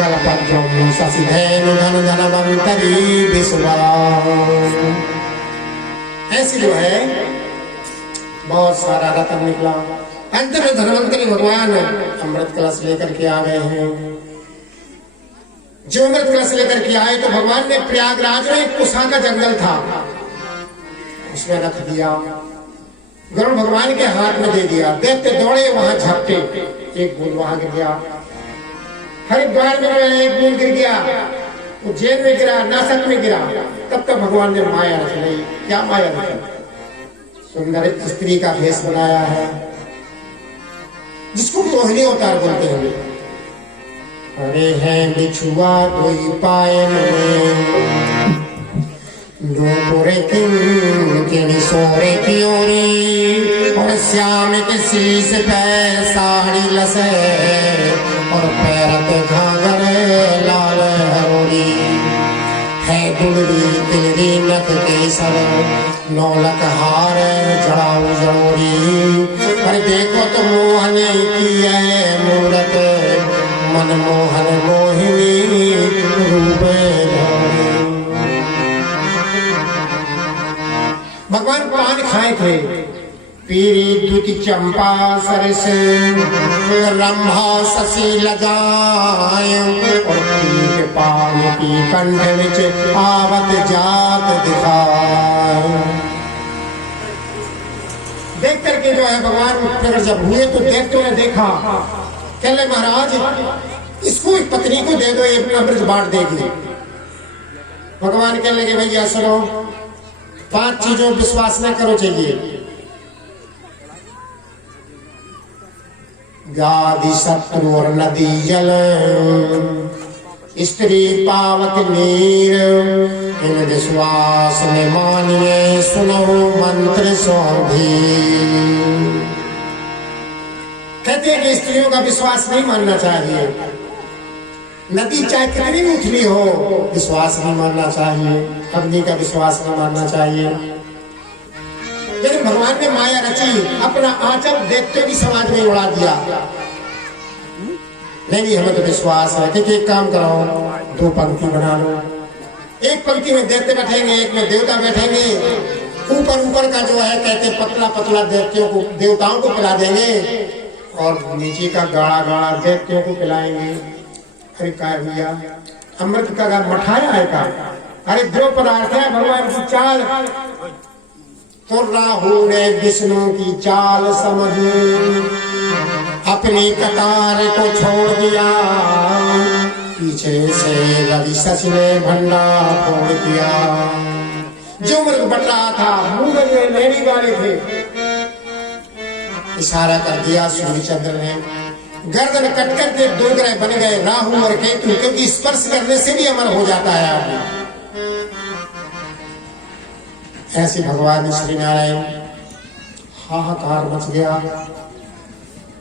गलपद्रुम, शशिधेनु, धन धनवंतरी, विश्वा। ऐसी जो है बहुत सारा रतन निकला। अंत में धनवंतरी भगवान अमृत कलश लेकर के आ गए हैं। जो अमृत कलश लेकर के आए तो भगवान ने प्रयागराज में एक कुशा का जंगल था, उसमें रख दिया। गरुड़ भगवान के हाथ में दे दिया। दैत्य दौड़े वहां झपटे, एक बूंद वहां गिर गया। हरिद्वार में एक बूंद गिर गया, उज्जैन में गिरा, नासिक में गिरा। तब तक भगवान ने माया रच ली। क्या माया रची? सुंदर स्त्री का भेष बनाया है, जिसको मोहिनी अवतार बोलते हैं। अरे है बिछुआ कोई पायल में, दोपुरे किंकिणी सोरे की ओरी, और श्याम के शीश पे साड़ी लसे, और पैरत घाघर लाल हरोरी। दुलरी तिलरी नख केसर नौलक हार जड़ाऊ जड़ोरी। अरे देखो तो मोहन की है मूरत मनमोहन मोहिनी रूप धोरी। भगवान पान खाए थे पीरी द्युति चंपा सरस रंभा शशि लगाय और पी के पान की कंठ विच आवत जात दिखाय। देख करके जो है भगवान प्रकट जब हुए तो देखते ने देखा, कहले महाराज इसको एक पत्नी को दे दो, एक अमृत बांट देगी। भगवान कहने लगे भैया सुनो, 5 चीजों विश्वास न करो चाहिए। गादि शत्रु और नदी जल स्त्री पावक नीर इन विश्वास में मानिए सुनो मंत्र सौंधी। कहते हैं कि स्त्रियों का विश्वास नहीं मानना चाहिए, नदी चाहे कितनी भी उथली हो विश्वास नहीं मानना चाहिए, अग्नि का विश्वास नहीं मानना चाहिए। लेकिन भगवान ने माया रची, अपना आंचल देखते भी समाज में उड़ा दिया। नहीं हमें तो विश्वास है कि एक काम कराओ, 2 पंक्ति बना लो, एक पंक्ति में देवते बैठेंगे, एक में देवता बैठेंगे। ऊपर का जो है कहते पतला पतला देवताओं को पिला देंगे और नीचे का गाढ़ा गाढ़ा देवताओं को पिलाएंगे। अरे क्या भैया अमृत का मठाया है का? अरे 2 पदार्थ है भगवान की चाल। तो राहु ने विष्णु की चाल समझी, अपनी कतार को छोड़ दिया, पीछे से रवि शशि ने भंडा फोड़ दिया। जो मृग बट रहा था मुंह में लेने वाले थे, इशारा कर दिया सूर्यचंद्र ने, गर्दन कट करके 2 ग्रह बन गए राहु और केतु, क्योंकि स्पर्श करने से भी अमर हो जाता है आदमी। ऐसे भगवान श्री नारायण हाहाकार मच गया।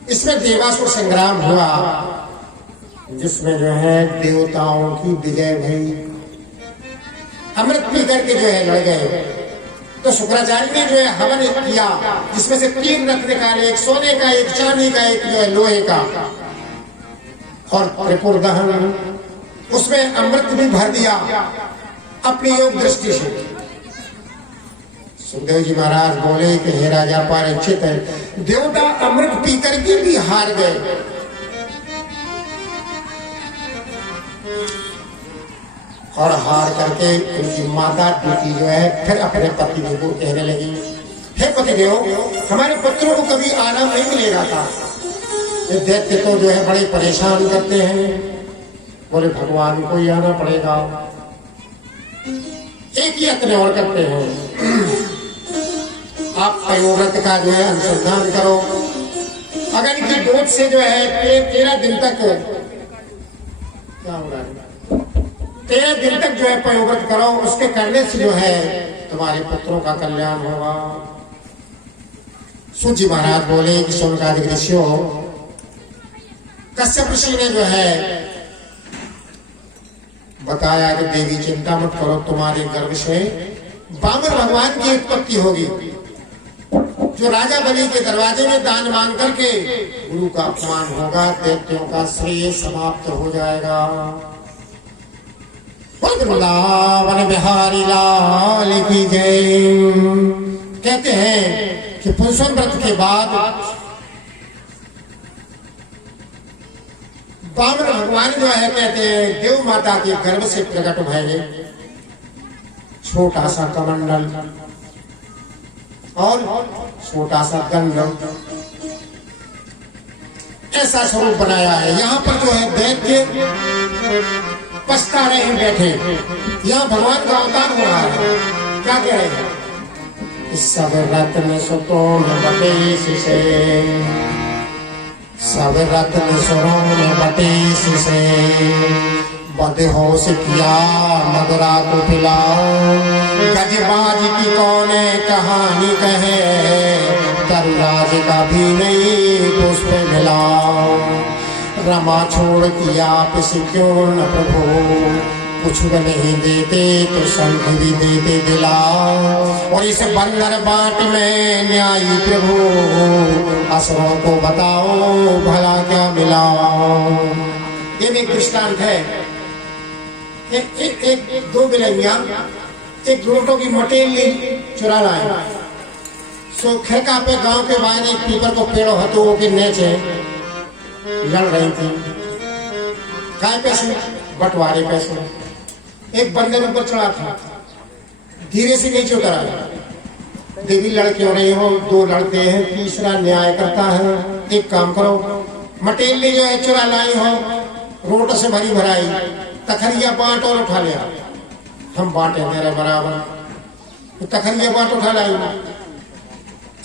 इसमें देवासुर संग्राम हुआ जिसमें जो है देवताओं की विजय हुई। अमृत पी करके जो है लड़ गए। तो शुक्राचार्य ने जो है हवन किया, जिसमें से 3 रत्न निकाले, एक सोने का, एक चांदी का, एक जो है लोहे का, और त्रिपुर दहन उसमें अमृत भी भर दिया अपनी योग दृष्टि से। सुखदेव जी महाराज बोले कि हे राजा परीक्षित, देवता अमृत पी करके भी हार गए। और हार करके उनकी माता द्युति जो है फिर अपने पति देव को कहने लगी, हे पतिदेव हमारे पुत्रों को कभी आराम नहीं मिलेगा था, ये दैत्य तो जो है बड़े परेशान करते हैं। बोले भगवान को ही आना पड़ेगा, एक यत्न और करते हैं, आप पयोव्रत का जो है अनुसंधान करो। अगर इनकी डोज से जो है 13 दिन तक क्या हो रहा है, 13 दिन तक जो है पयोव्रत करो, उसके करने से जो है तुम्हारे पुत्रों का कल्याण होगा। सूत जी महाराज बोले कि शौनकादिक ऋषियों, कश्यप ऋषि ने जो है बताया कि देवी चिंता मत करो, तुम्हारे गर्भ से वामन भगवान की उत्पत्ति होगी, जो राजा बलि के दरवाजे में दान मांग करके गुरु का अपमान होगा, दैत्यों का श्रेय समाप्त हो जाएगा। वृंदावन बिहारी लाल की जय। कहते हैं कि पुरुषों व्रत के बाद वामन भगवान जो है कहते हैं देव माता के गर्भ से प्रकट भये, छोटा सा कमंडल और छोटा सा गंध, ऐसा स्वरूप बनाया है। यहाँ पर जो है दैत्य पछता रहे हैं बैठे, यहाँ भगवान का अवतार हो रहा है। क्या कह रहे हैं, सब रत्न सुतों में बटेश से, सब रत्न सुरों में बटेश से, बदहोश किया मदरा को पिलाओ, गजबाज की कौन कहानी कहे, तरुराज का भी नहीं पुष्प मिलाओ, रमा छोड़ किया आप से क्यों न प्रभु, कुछ भी नहीं देते तो शंख भी देते दिला। और इस बंदर बाट में न्यायी प्रभु असुरों को बताओ भला क्या मिला। ये भी एक दृष्टांत है। एक दो बिलैया एक लोटों की मटेली चुरा लाए। सो खिड़का पे गांव के बाहर एक पीपर को पेड़ो हथुओं के नीचे लड़ रही थी। काय पैसे? बंटवारे पैसे। एक बंदे ऊपर चढ़ा था, धीरे से नीचे उतरा। देवी लड़के हो रही हो, दो लड़के हैं, तीसरा न्याय करता है। एक काम करो, मटेली जो है चुरा लाई हो, रोट से भरी भराई, तखरिया बांट और उठा लिया। हम बांटे मेरे बराबर, तो तखरिया बांट उठा लाई।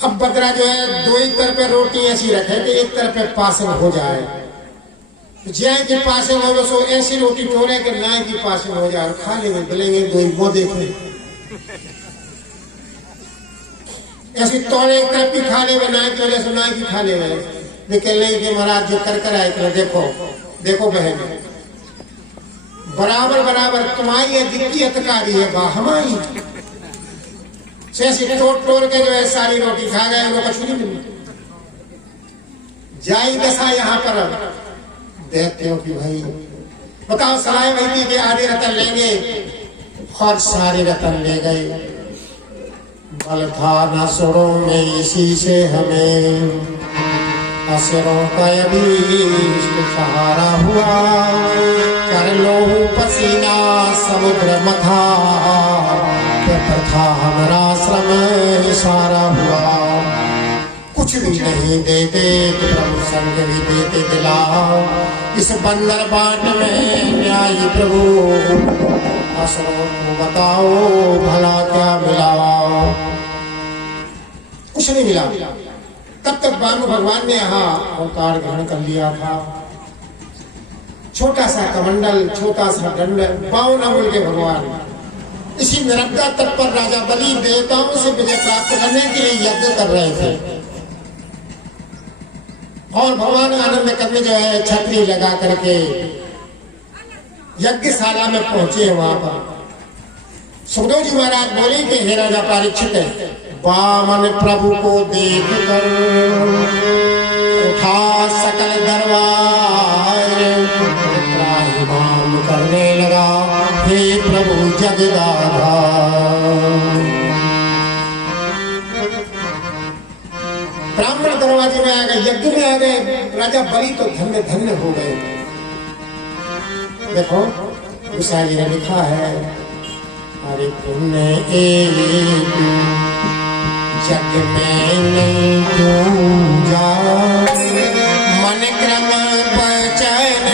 अब बदरा जो है दो ही तरफ पे रोटी ऐसी रखे कि एक तरफ पे पासन हो जाए। जय के पासन हो सो ऐसी रोटी छोड़े कि नाय की पासन हो जाए। खा लेंगे बोलेंगे दो ही वो देखे ऐसी तोड़े एक तरफ की खा ले नाय की वजह से नाय की खा ले निकल लेंगे कि महाराज जो कर आए थे। देखो देखो बहन, बराबर बराबर तुम्हारी दिक्की अतकारी है बा हमारी। ऐसी तोड़ के जो है सारी रोटी खा गए, उनको कुछ नहीं मिली। जाई दशा यहाँ पर देखते हो कि भाई बताओ सलाह वही के आधे रतन लेंगे और सारे रतन ले गए। बल था न सुरों में इसी से हमें असुरों का अभीष्ट सहारा हुआ। कर लो पसीना समुद्र मथा प्रथा हमारा श्रम सारा हुआ। कुछ भी नहीं देते तो प्रभु संग भी देते दिला। इस बंदर बाट में न्यायी प्रभु असुरों को बताओ भला क्या मिला। कुछ नहीं मिला। तब तक भानु भगवान ने यहाँ अवतार ग्रहण कर लिया था। छोटा सा कमंडल, छोटा सा दंड, 52 अंगुल के भगवान इसी नर्मदा तट पर राजा बलि देवताओं से विजय प्राप्त करने के लिए यज्ञ कर रहे थे। और भगवान आनंद करने जो है छतरी लगा करके यज्ञशाला में पहुंचे। वहां पर सुखदेव जी महाराज बोले कि हे राजा परीक्षित, वामन प्रभु को देख कर उठा सकल दरबार, त्राहिमाम करने लगा हे प्रभु जगदाधार। ब्राह्मण दरवाजे में आ गए, यज्ञ में आ गए। राजा बलि तो धन्य धन्य हो गए। देखो गुसाई ने लिखा है, अरे तुमने एक जग में नहीं पूजा मन क्रम बचन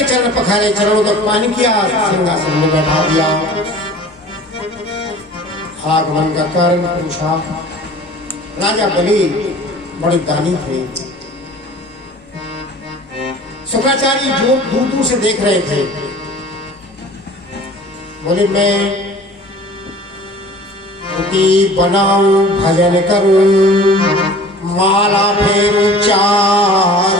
चरण पखारे, चरणों को पानी किया, सिंहासन में बैठा दिया। आगमन का कारण पूछा। राजा बलि बड़े दानी थे। शुक्राचार्य जो दूर दूर से देख रहे थे, बोले मैं बनाऊं भजन करूं माला फेरूं चार,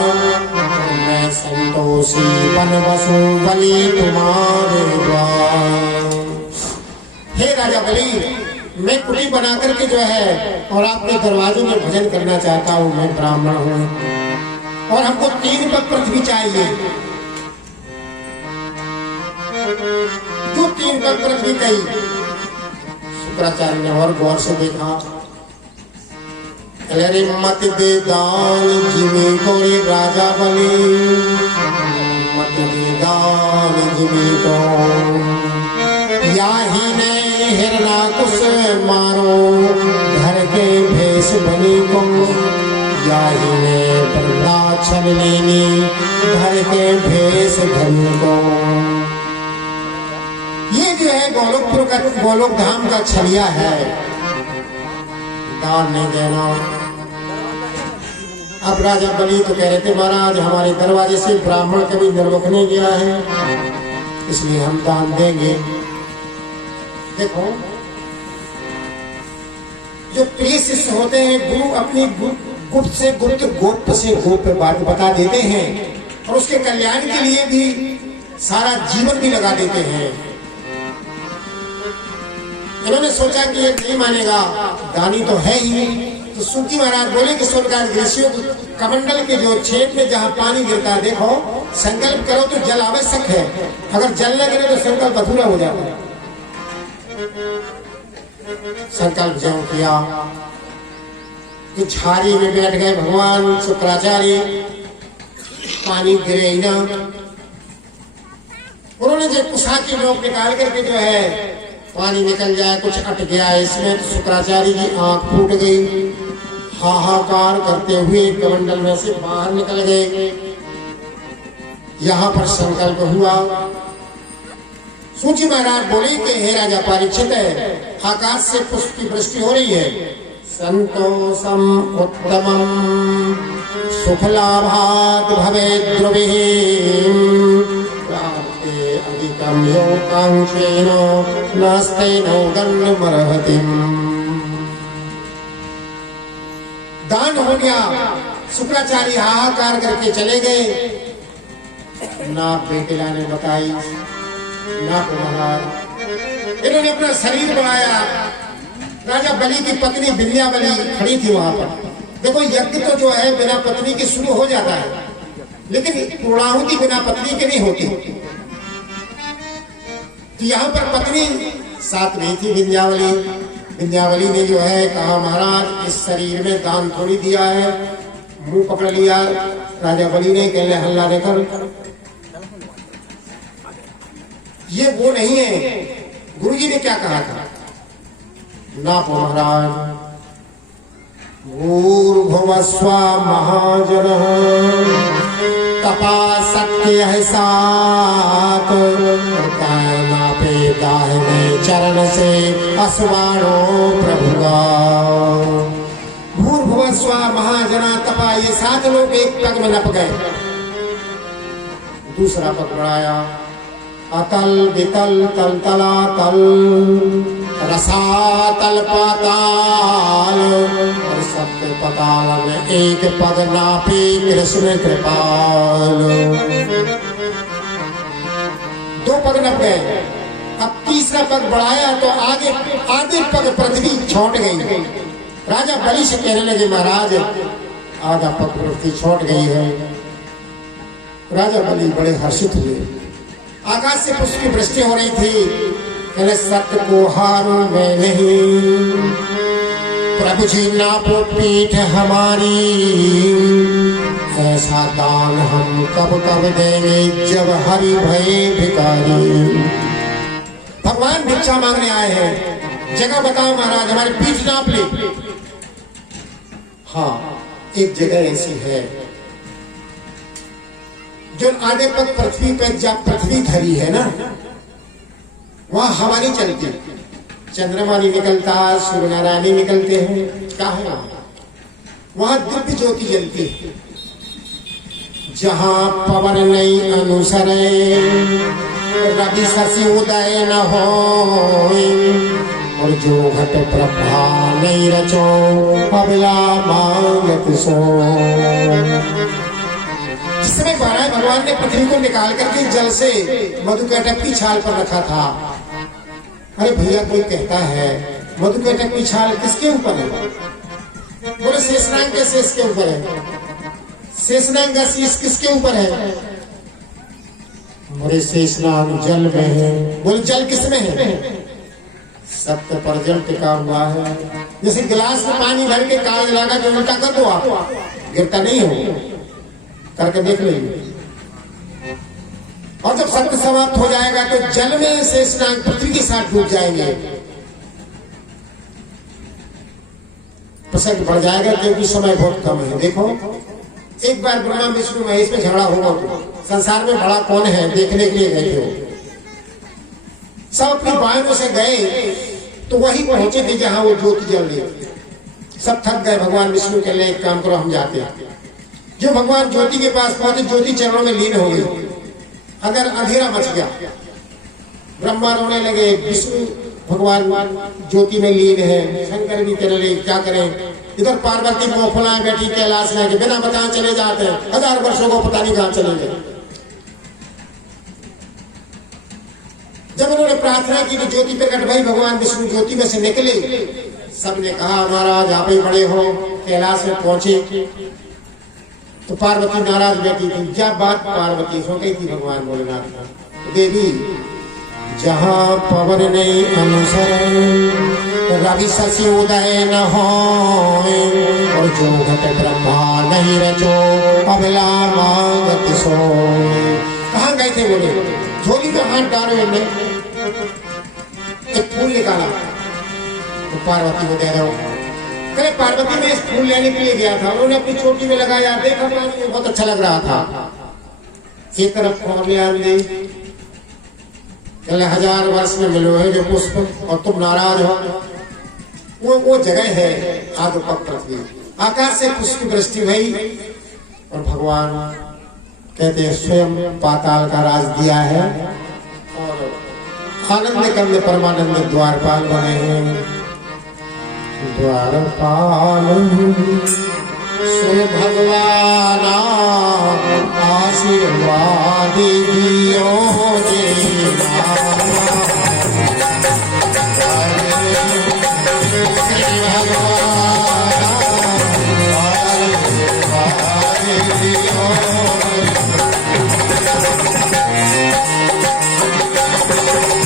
संतोषी बन बसु बलि तुम्हारे द्वार। हे राजा बलि, मैं कुटी बना करके जो है और आपके दरवाजे में भजन करना चाहता हूँ। मैं ब्राह्मण हूँ और हमको 3 पग पृथ्वी चाहिए। जो 3 पग पृथ्वी कही। शुक्राचार्य ने और गौर से देखा। अरे मत दे दान जिमी कोई राजा बलि, मत दे दान जिमी को, या ही ने हिरणाकुश मारो घर के भेष बलि को, या ही ने प्रदा छल लेनी घर के भेष धन को। है गोलोकपुर का, गोलोक धाम का छलिया है, दान नहीं देना। अब राजा बलि तो कह रहे थे महाराज हमारे दरवाजे से ब्राह्मण कभी निर्मुख नहीं गया है, इसलिए हम दान देंगे। देखो जो प्रिय शिष्य होते हैं गुरु अपनी गुप्त से गुप्त गोप्य से गोप्य बात बता देते हैं और उसके कल्याण के लिए भी सारा जीवन भी लगा देते हैं। इन्होंने सोचा कि ये नहीं मानेगा, दानी तो है ही, तो सूखी महाराज बोले कि सुनकर ऋषियों कमंडल के जो छेद में जहां पानी गिरता है, देखो संकल्प करो तो जल आवश्यक है, अगर जल न गिरे तो संकल्प अधूरा हो जाता है। संकल्प जो किया कि झाड़ी में बैठ गए भगवान शुक्राचार्य, पानी गिरे ही ना। उन्होंने जो कुशा की नोक निकाल करके जो है पानी निकल जाए, कुछ अट गया इसमें, तो शुक्राचार्य की आंख फूट गई, हाहाकार करते हुए कमंडल में से बाहर निकल गए। यहां पर संकल्प हुआ। सूची महाराज बोले कि हे राजा परीक्षित, आकाश से पुष्प की वृष्टि हो रही है, संतोषम उत्तमम सुखलाभात भवेत् ध्रुविः प्राप्ते अधिकम योकांक्षेण नास्तेनो दण्डमर्हतिम्। दान हो गया, शुक्राचार्य हाहाकार करके चले गए। ना बेटिला ने बताई ना महाराज, इन्होंने अपना शरीर बनाया। राजा बलि की पत्नी विंध्यावली खड़ी थी वहां पर। देखो यज्ञ तो जो है बिना पत्नी के शुरू हो जाता है, लेकिन पूर्णाहुति बिना पत्नी के नहीं होती। तो यहाँ पर पत्नी साथ नहीं थी विंध्यावली। विंध्यावली ने जो है कहा महाराज इस शरीर में दान थोड़ी दिया है, मुंह पकड़ लिया। राजा बलि ने कहले हल्ला देकर, ये वो नहीं है। गुरुजी ने क्या कहा था, ना महाराज भूर्भुवस्व महाजन तपासक्ति है सात नापे दाहिने चरण से असवाणो प्रभुगा। भूर्भुवस्व महाजना तपा, ये 7 लोग एक पग में नप गए। दूसरा पग बढ़ाया, अतल वितल तल तला तल रसातल पाताल और सत्य पताल में एक पग नापी कृष्ण कृपाल। 2 पग नप गए। अब तीसरा पग बढ़ाया तो आगे आधे पग पृथ्वी छूट गई। राजा बलि से कहने लगे महाराज आधा पग पृथ्वी छूट गई है। राजा बलि बड़े हर्षित हुए। आकाश से पुष्प की वृष्टि हो रही थी। कहले सत्य को हारू मैं नहीं, प्रभु जी नापो पीठ हमारी, ऐसा दान हम कब कब देंगे जब हरि भये भिखारी। भगवान भिक्षा मांगने आए हैं, जगह बताओ महाराज हमारी पीठ नाप ले। हाँ एक जगह ऐसी है जो आधे पग पृथ्वी पर, जब पृथ्वी धरी है ना वहां हवा नहीं चलती, चंद्रमा नहीं निकलता, सूर्य नारायण नहीं निकलते हैं। क्या है वहां दिव्य ज्योति जलती है। जहां पवन नहीं अनुसरे, रवि शशि उदय न हो, और जो घट प्रभा नहीं रचो, अबला मांगत सो। जिस समय भगवान ने पृथ्वी को निकाल करके जल से मधुकैटभ की छाल पर रखा था। अरे भैया कोई कहता है मधुकैटभ की छाल किसके ऊपर है? बोले शेषनाग के शेष के ऊपर है। शेषनाग का शीश किसके ऊपर है? बोले शेषनाग जल में है। बोले जल किसमें है? सत्य पर जल टिका हुआ है। जैसे गिलास में पानी भर के कागज लगा के उल्टा कर दो आप, गिरता नहीं हो, करके देख लेंगे। और जब सत्य समाप्त हो जाएगा तो जल में शेषनाग पृथ्वी के साथ डूब जाएंगे। प्रसंग बढ़ जाएगा क्योंकि समय बहुत कम है। देखो एक बार ब्रह्मा विष्णु महेश में झगड़ा होगा तो संसार में बड़ा कौन है देखने के लिए गए थे। सब अपनी वाहनों से गए तो वही पहुंचे थे जहां वो ज्योति जल रही थी। सब थक गए, भगवान विष्णु के लिए एक काम करो हम जाते हैं। जो भगवान ज्योति के पास पहुंचे, ज्योति चरणों में लीन हो गई। अगर अंधेरा मच गया, ब्रह्मा रोने लगे, विष्णु भगवान ज्योति में लीन है, शंकर भी कहने लगे क्या करें। इधर पार्वती मोफलाएं बैठी कैलाश में, बिना बताए चले जाते हैं, 1000 वर्षों को पता नहीं कहां चले गए। जब उन्होंने प्रार्थना की तो ज्योति प्रकट भई, भगवान विष्णु ज्योति में से निकले। सबने कहा महाराज आप ही बड़े हो, कैलाश में पहुंचे। तो पार्वती नाराज बैठी थी। जब बात पार्वती सो गई थी भगवान भोलेनाथ का, तो देवी जहाँ पवन नहीं अनुसरण, रवि शशि उदय न हो, और जो घट ब्रह्मा नहीं रचो, अबला मांगत सो। कहाँ गए थे बोले? झोली में हाथ डालो, इनने एक फूल निकाला तो पार्वती को दे दो। कल पार्वती में इस फूल लेने के लिए गया था, उन्होंने अपनी चोटी में लगाया, देखा बहुत अच्छा लग रहा था। एक तरफ कौन दे, कल 1000 वर्ष में मिलो है जो पुष्प, और तुम नाराज हो। वो जगह है आदुपक पृथ्वी। आकाश से पुष्प की वृष्टि हुई और भगवान कहते हैं स्वयं पाताल का राज दिया है, और आनंद कंद परमानंद द्वारपाल बने हैं। द्वारपाल से भगवान आशीर्वाद दियो बावन का भेष बनाए, बलि राजा के द्वारे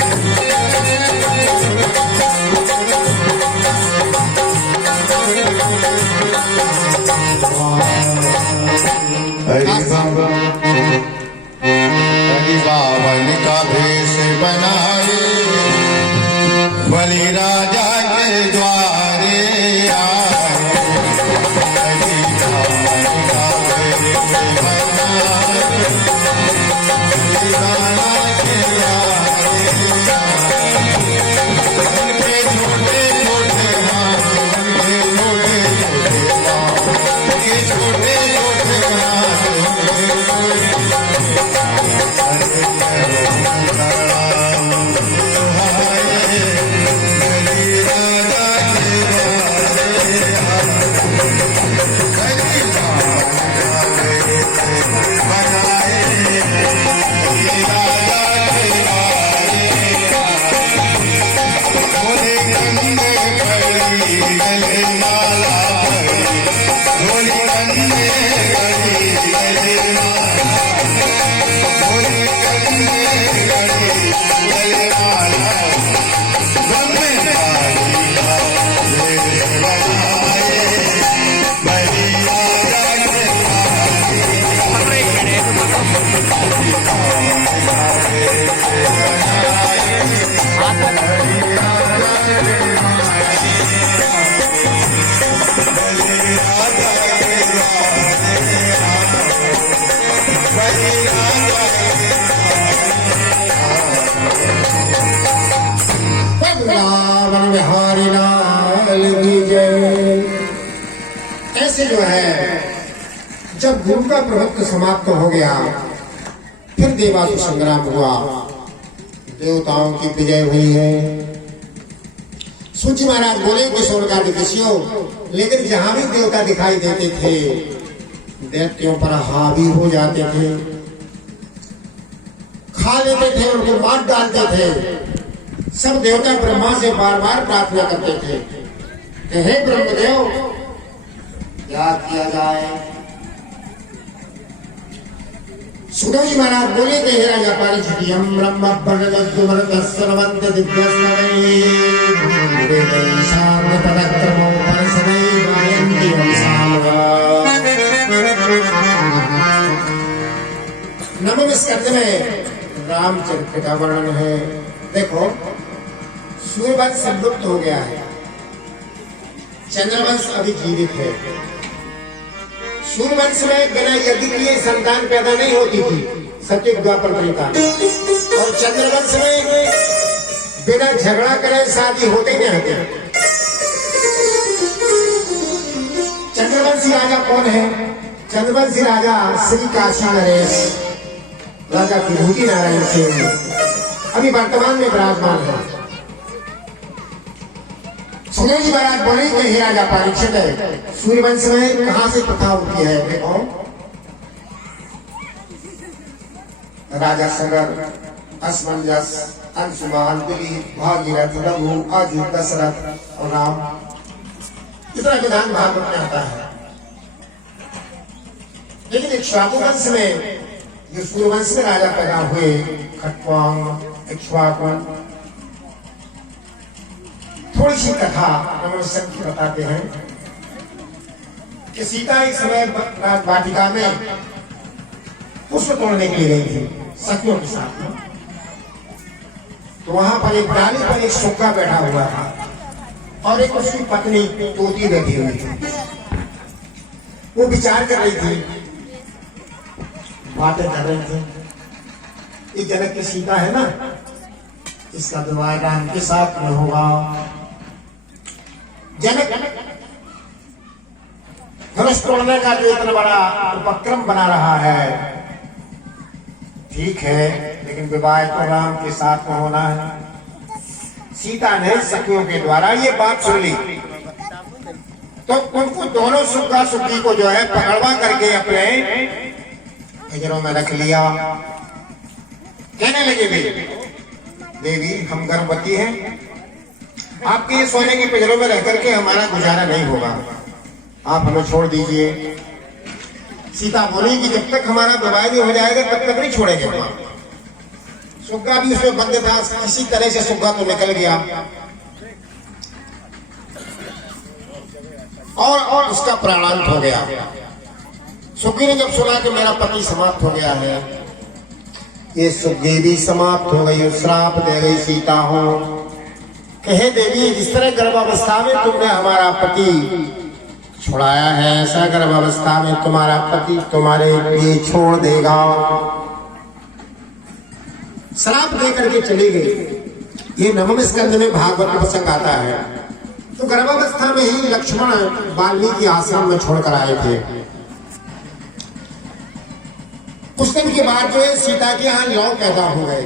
आए। बलि बावन का भेष बनाए, बलि राजा के द्वारे आए। उनके छोटे छोटे हाथ, उनके छोटे छोटे पाँव, उनके छोटे छोटे हाथ, ऐसे जो है जब गुरु का प्रभुत्व समाप्त हो गया, फिर देवासुर संग्राम हुआ, देवताओं की विजय हुई है। सूची महाराज बोले कि स्वर्गाधिपतियों, लेकिन जहां भी देवता दिखाई देते थे दैत्यों पर हावी हो जाते थे, खा लेते थे, उनको मार डालते थे। सब देवता ब्रह्मा से बार बार प्रार्थना करते थे कि हे ब्रह्मदेव क्या किया जाए। सुखदेव जी महाराज बोले कि हे राजा पारिषदियम ब्रह्म सर्वंत दिव्यस्मये वेदैशान पदक्रमो परसवै गायन्ति वंशालवा। नवम स्कंद में रामचरित्र का वर्णन है। देखो सूर्यवंश लुप्त हो गया है, चंद्रवंश अभी जीवित है। सूर्यवंश में बिना यज्ञ किए संतान पैदा नहीं होती थी, सत्युग द्वापर त्रेता। और चंद्रवंश में बिना झगड़ा करे शादी होते नहीं होते। चंद्रवंशी राजा कौन है? चंद्रवंशी राजा श्री काशी नरेश राजा विभूति नारायण सिंह अभी वर्तमान में विराजमान है। सुनील जी महाराज बोले कि हे राजा परीक्षित, सूर्यवंश में कहां से प्रथा उठी है? देखो, राजा सगर, असमंजस, अंशुमान, दिलीप, भागीरथ, रघु, अजित, दशरथ और राम, इतना विधान भागवत में आता है। लेकिन इक्ष्वाकु वंश में जो सूर्यवंश में राजा पैदा हुए, खट्वांग, इक्ष्वाकु, थोड़ी सी कथा मनुष्य की बताते हैं कि सीता एक समय वाटिका में पुष्प तोड़ने के लिए गई थी सखियों के साथ में। तो वहां पर एक डाली पर एक सुग्गा बैठा हुआ था और एक उसकी पत्नी तोती बैठी हुई थी। वो विचार कर रही थी, बातें कर रही थी। ये जनक की सीता है ना, इसका विवाह राम के साथ में होगा। जनक धनुष तोड़ने का जो इतना बड़ा उपक्रम बना रहा है, ठीक है, लेकिन विवाह तो राम के साथ में होना है। सीता ने सखियों के द्वारा ये बात सुन ली, तो उनको दोनों सुग्गा सुग्गी को जो है पकड़वा करके अपने पिंजरों में रख लिया। कहने लगे, देवी हम गर्भवती हैं, आपके ये सोने के पिंजरों में रह करके हमारा गुजारा नहीं होगा, आप हमें छोड़ दीजिए। सीता बोली कि जब तक हमारा विवाह नहीं हो जाएगा तब तक नहीं छोड़ेंगे। सुग्गा भी उसमें बंद था, किसी तरह से सुग्गा तो निकल गया और उसका प्राणांत हो गया। सुग्गी ने जब सुना कि मेरा पति समाप्त हो गया है, ये सुग्गी भी समाप्त हो गई, श्राप दे गई सीता हो। कहे देवी, जिस तरह गर्भावस्था में तुमने हमारा पति छुड़ाया है, ऐसा गर्भावस्था में तुम्हारा पति तुम्हारे लिए छोड़ देगा। श्राप दे करके चली गई। ये नवम स्कंद में भागवत में प्रसंग आता है। तो गर्भावस्था में ही लक्ष्मण वाल्मीकि आश्रम में छोड़कर आए थे। कुछ दिन के बाद जो है सीता के यहाँ लौ पैदा हो गए।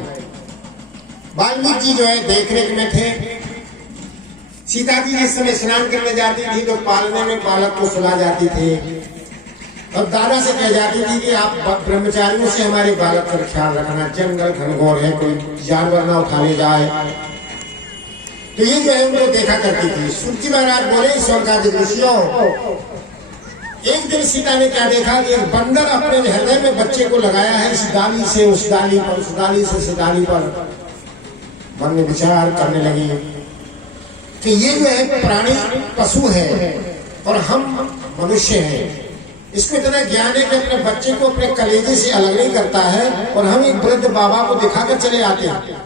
वाल्मीकि जी जो है देखने में थे। सीता जी जिस समय स्नान करने जाती थी तो पालने में बालक को सुला जाती थी और दादा से कह जाती थी कि आप ब्रह्मचारियों से हमारे बालक का ख्याल रखना, जंगल घनघोर है, कोई जानवर ना उठा ले जाए। तो ये जो है उनको देखा करती थी। सूर्य महाराज बोले, स्वर्ग ऋषियों, एक दिन सीता ने क्या देखा कि एक बंदर अपने हृदय में बच्चे को लगाया है, इस डाली से उस डाली पर, उस डाली से उस डाली पर। मन में विचार करने लगी कि ये जो है प्राणी पशु है और हम मनुष्य हैं। इसको इतना ज्ञान है कि अपने बच्चे को अपने कलेजे से अलग नहीं करता है और हम एक वृद्ध बाबा को दिखाकर चले आते हैं।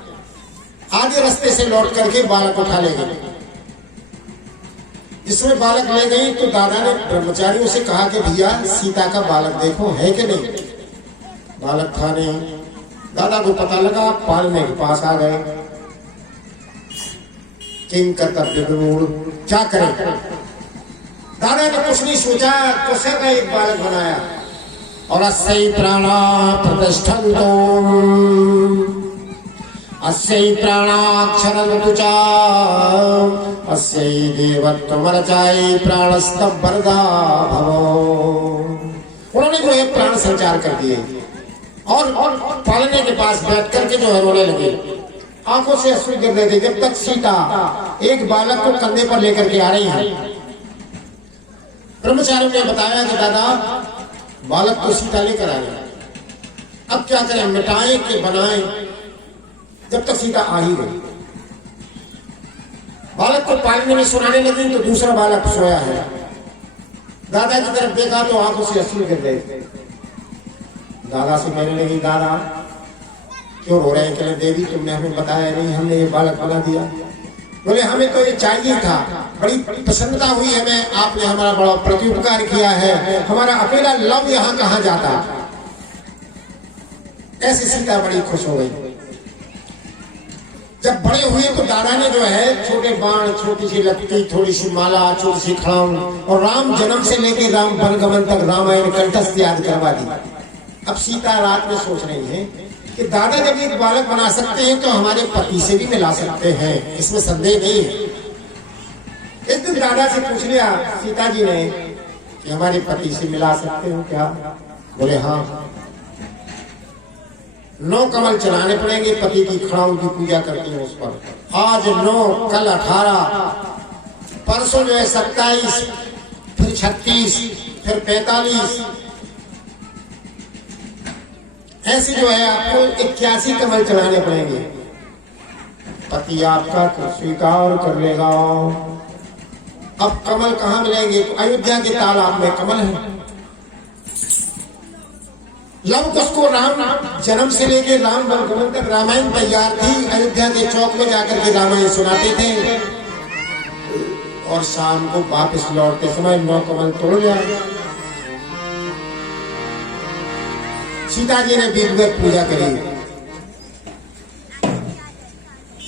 आधे रास्ते से लौट करके बालक उठा ले गए। जिसमें बालक ले गई तो दादा ने ब्रह्मचारियों से कहा कि भैया सीता का बालक देखो है कि नहीं। बालक था नहीं। दादा को पता लगा, पालने के पास आ गए। किंग कर्तव्य विमूढ़, क्या करें। दादा ने कुछ नहीं सोचा, कुशल का एक बालक बनाया और अस्यै प्राणा प्रतिष्ठन्तो अस्यै प्राणाक्षरन्तु च अस्यै देवत्वमर्चायै प्राणस्तवरदा भवो। उन्होंने जो है प्राण संचार कर दिए और पालने के पास बैठ करके जो है रोने लगे। आंखों से अश्रु गिर रहे थे जब तक सीता एक बालक को कंधे पर लेकर के आ रही है। ब्रह्मचारियों ने बताया कि दादा बालक को सीता लेकर आ गया, अब क्या करें, मिटाएं कि बनाएं। जब तक सीता आ ही गई, बालक को पालने में सुनाने लगी तो दूसरा बालक सोया है। दादा की तरफ देखा तो आंखों से अश्रु गिर रहे थे। दादा से कहने लगी, दादा क्यों रो रहे हैं? कहने, देवी तुमने हमें बताया नहीं, हमने ये बालक बना दिया। बोले हमें तो ये चाहिए था, बड़ी प्रसन्नता हुई हमें, आपने हमारा बड़ा प्रत्युपकार किया है, हमारा अकेला लव यहाँ कहाँ जाता। ऐसी सीता बड़ी खुश हो गई। जब बड़े हुए तो दादा ने जो है छोटे बाण, छोटी सी लकड़ी, थोड़ी सी माला, छोटी सी खड़ाउन और राम जन्म से लेके राम वनगमन तक रामायण कंठस्थ याद करवा दी। अब सीता रात में सोच रही है कि दादा जब एक बालक बना सकते हैं तो हमारे पति से भी मिला सकते हैं, इसमें संदेह नहीं है। एक दिन दादा से पूछ लिया सीता जी ने कि हमारे पति से मिला सकते हो क्या? बोले हाँ। 9 कमल चलाने पड़ेंगे, पति की खड़ाउन की पूजा करती है उस पर। आज 9, कल 18, परसों जो है 27, फिर 36, फिर 45, ऐसे जो है आपको 81 कमल चलाने पड़ेंगे। पति आपका तो स्वीकार कर लेगा। अब कमल कहाँ मिलेंगे? तो अयोध्या के तालाब में कमल है। लव कुश को राम जन्म से लेके राम वनगमन तक रामायण तैयार थी। अयोध्या के चौक में जाकर के रामायण सुनाते थे और शाम को वापस लौटते समय 9 कमल तोड़ लिया। सीता जी ने विधिवत पूजा करी।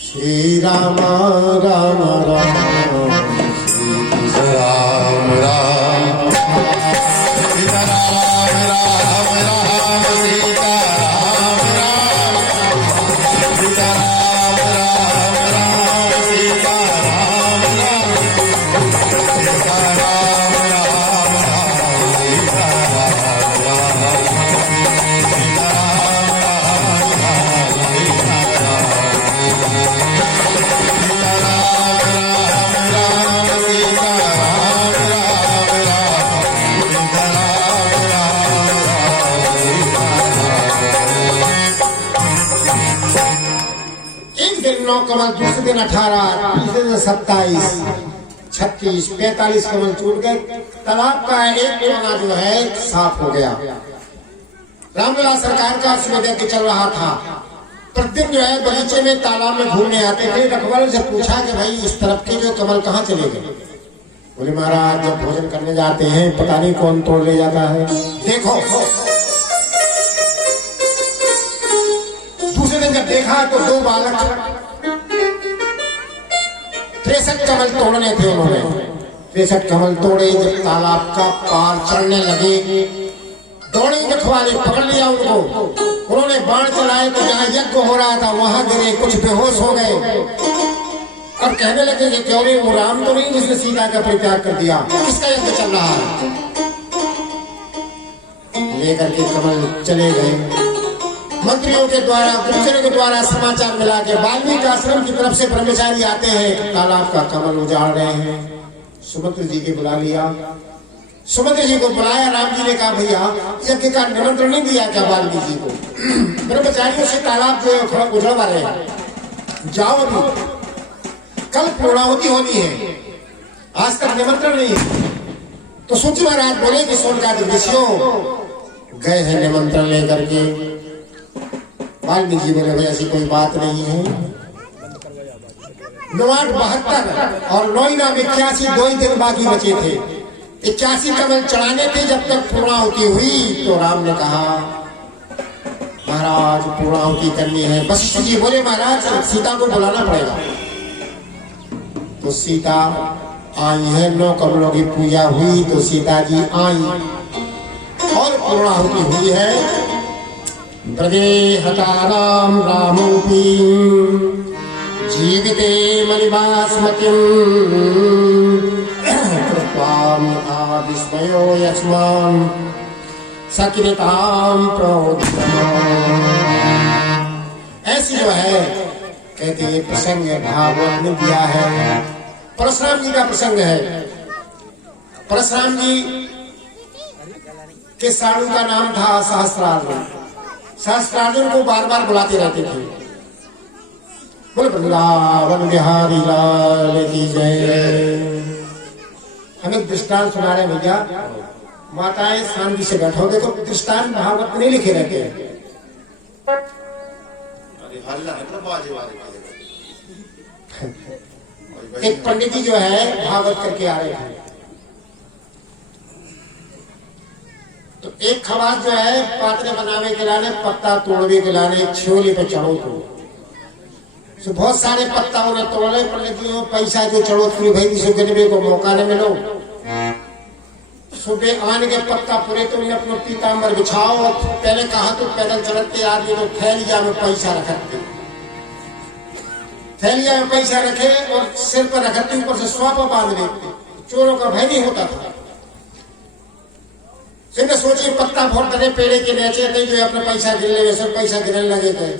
श्री राम राम राम राम राम सीता राम राम राम सीता राम राम सीता राम राम राम सीता राम राम सीता राम राम राम सीता राम कमल, दूसरे दिन 18, तीसरे दिन 27, 36, 45 कमल टूट गए। तालाब का एक कोना जो है साफ हो गया। रामलला सरकार का सुविधा के चल रहा था। प्रतिदिन जो है बगीचे में तालाब में घूमने आते थे। रखवाले से पूछा कि भाई इस तरफ के जो कमल कहाँ चले गए? बोले महाराज जब भोजन करने जाते हैं पता नहीं कौन तोड़ ले जाता है। देखो दूसरे दिन जब देखा तो 2 बालक 63 कमल तोड़ने थे उन्होंने। 63 कमल तोड़े। जब तालाब का पार चढ़ने लगे दौड़े रखवाले, पकड़ लिया उनको। उन्होंने बाण चलाए तो जहाँ यज्ञ हो रहा था वहां गिरे, कुछ बेहोश हो गए और कहने लगे कि क्यों रे वो राम तो नहीं जिसने सीता का परित्याग कर दिया, किसका यज्ञ चल रहा है? लेकर के कमल चले गए। मंत्रियों के द्वारा, गुप्तचरों के द्वारा समाचार मिला के वाल्मीकि आश्रम की तरफ से ब्रह्मचारी आते हैं, तालाब का कमल उजाड़ रहे हैं। सुमंत्र जी के बुला लिया। सुमंत्र जी को बुलाया। राम जी ने कहा भैया यज्ञ का निमंत्रण नहीं दिया क्या वाल्मीकि जी को? ब्रह्मचारियों से तालाब जो है थोड़ा उजड़वा रहे हैं, जाओ अभी, कल पूर्णाहुति होनी है, आज तक निमंत्रण नहीं है। तो सूची महाराज बोले कि सोनकादि ऋषियों गए हैं निमंत्रण लेकर के। वाल्मीकि जी बोले भाई ऐसी कोई बात नहीं है। 972 और 9 81, 2 ही दिन बाकी बचे थे। 81 कमल चढ़ाने थे। जब तक पूर्णाहुति हुई तो राम ने कहा महाराज पूर्णाहुति करनी है। वशिष्ठ जी बोले महाराज सीता को बुलाना पड़ेगा। तो सीता आई है। 9 कमलों की पूजा हुई तो सीता जी आई और पूर्णाहुति हुई है। ब्रजे हताराम रामोपी जीविते मलिबास्मतिं कृत्वाम आविस्मयो यस्मान् सकृताम प्रोदितम्। ऐसी जो है कहते ये प्रसंग भागवत ने दिया है। परशुराम जी का प्रसंग है। परशुराम जी के साधु का नाम था सहस्त्रार्जुन। सहस्त्रार्जुन को बार बार बुलाते रहते थे। बोले वृंदावन बिहारी लाल की जय। हमें दृष्टांत सुना रहे भैया, माताएं शांति से बैठो। देखो दृष्टांत भागवत नहीं लिखे रहते हैं। एक पंडित जी जो है भागवत करके आ रहे थे तो एक खवास जो है पात्रे बनावे के लाने, पत्ता तोड़वे के लाने एक छियोली पे चढ़ो तो सो बहुत सारे पत्ता उन्हें तोड़े पर लगी पैसा जो चढ़ो पूरी भाई सो गिनवे को मौका न मिलो। सुबह आने के पत्ता पूरे तो उन्हें अपना पीताम्बर बिछाओ और पहले कहा तो पैदल चलते आदमी तो थैलिया में पैसा रखते, थैलिया में पैसा रखे और सिर पर रखते ऊपर से स्वापा बांध लेते, चोरों का भय नहीं होता था। फिर सोचिए पत्ता बहुत बड़े पेड़े के नीचे थे जो अपना पैसा गिरने वैसे पैसा गिरने लगे थे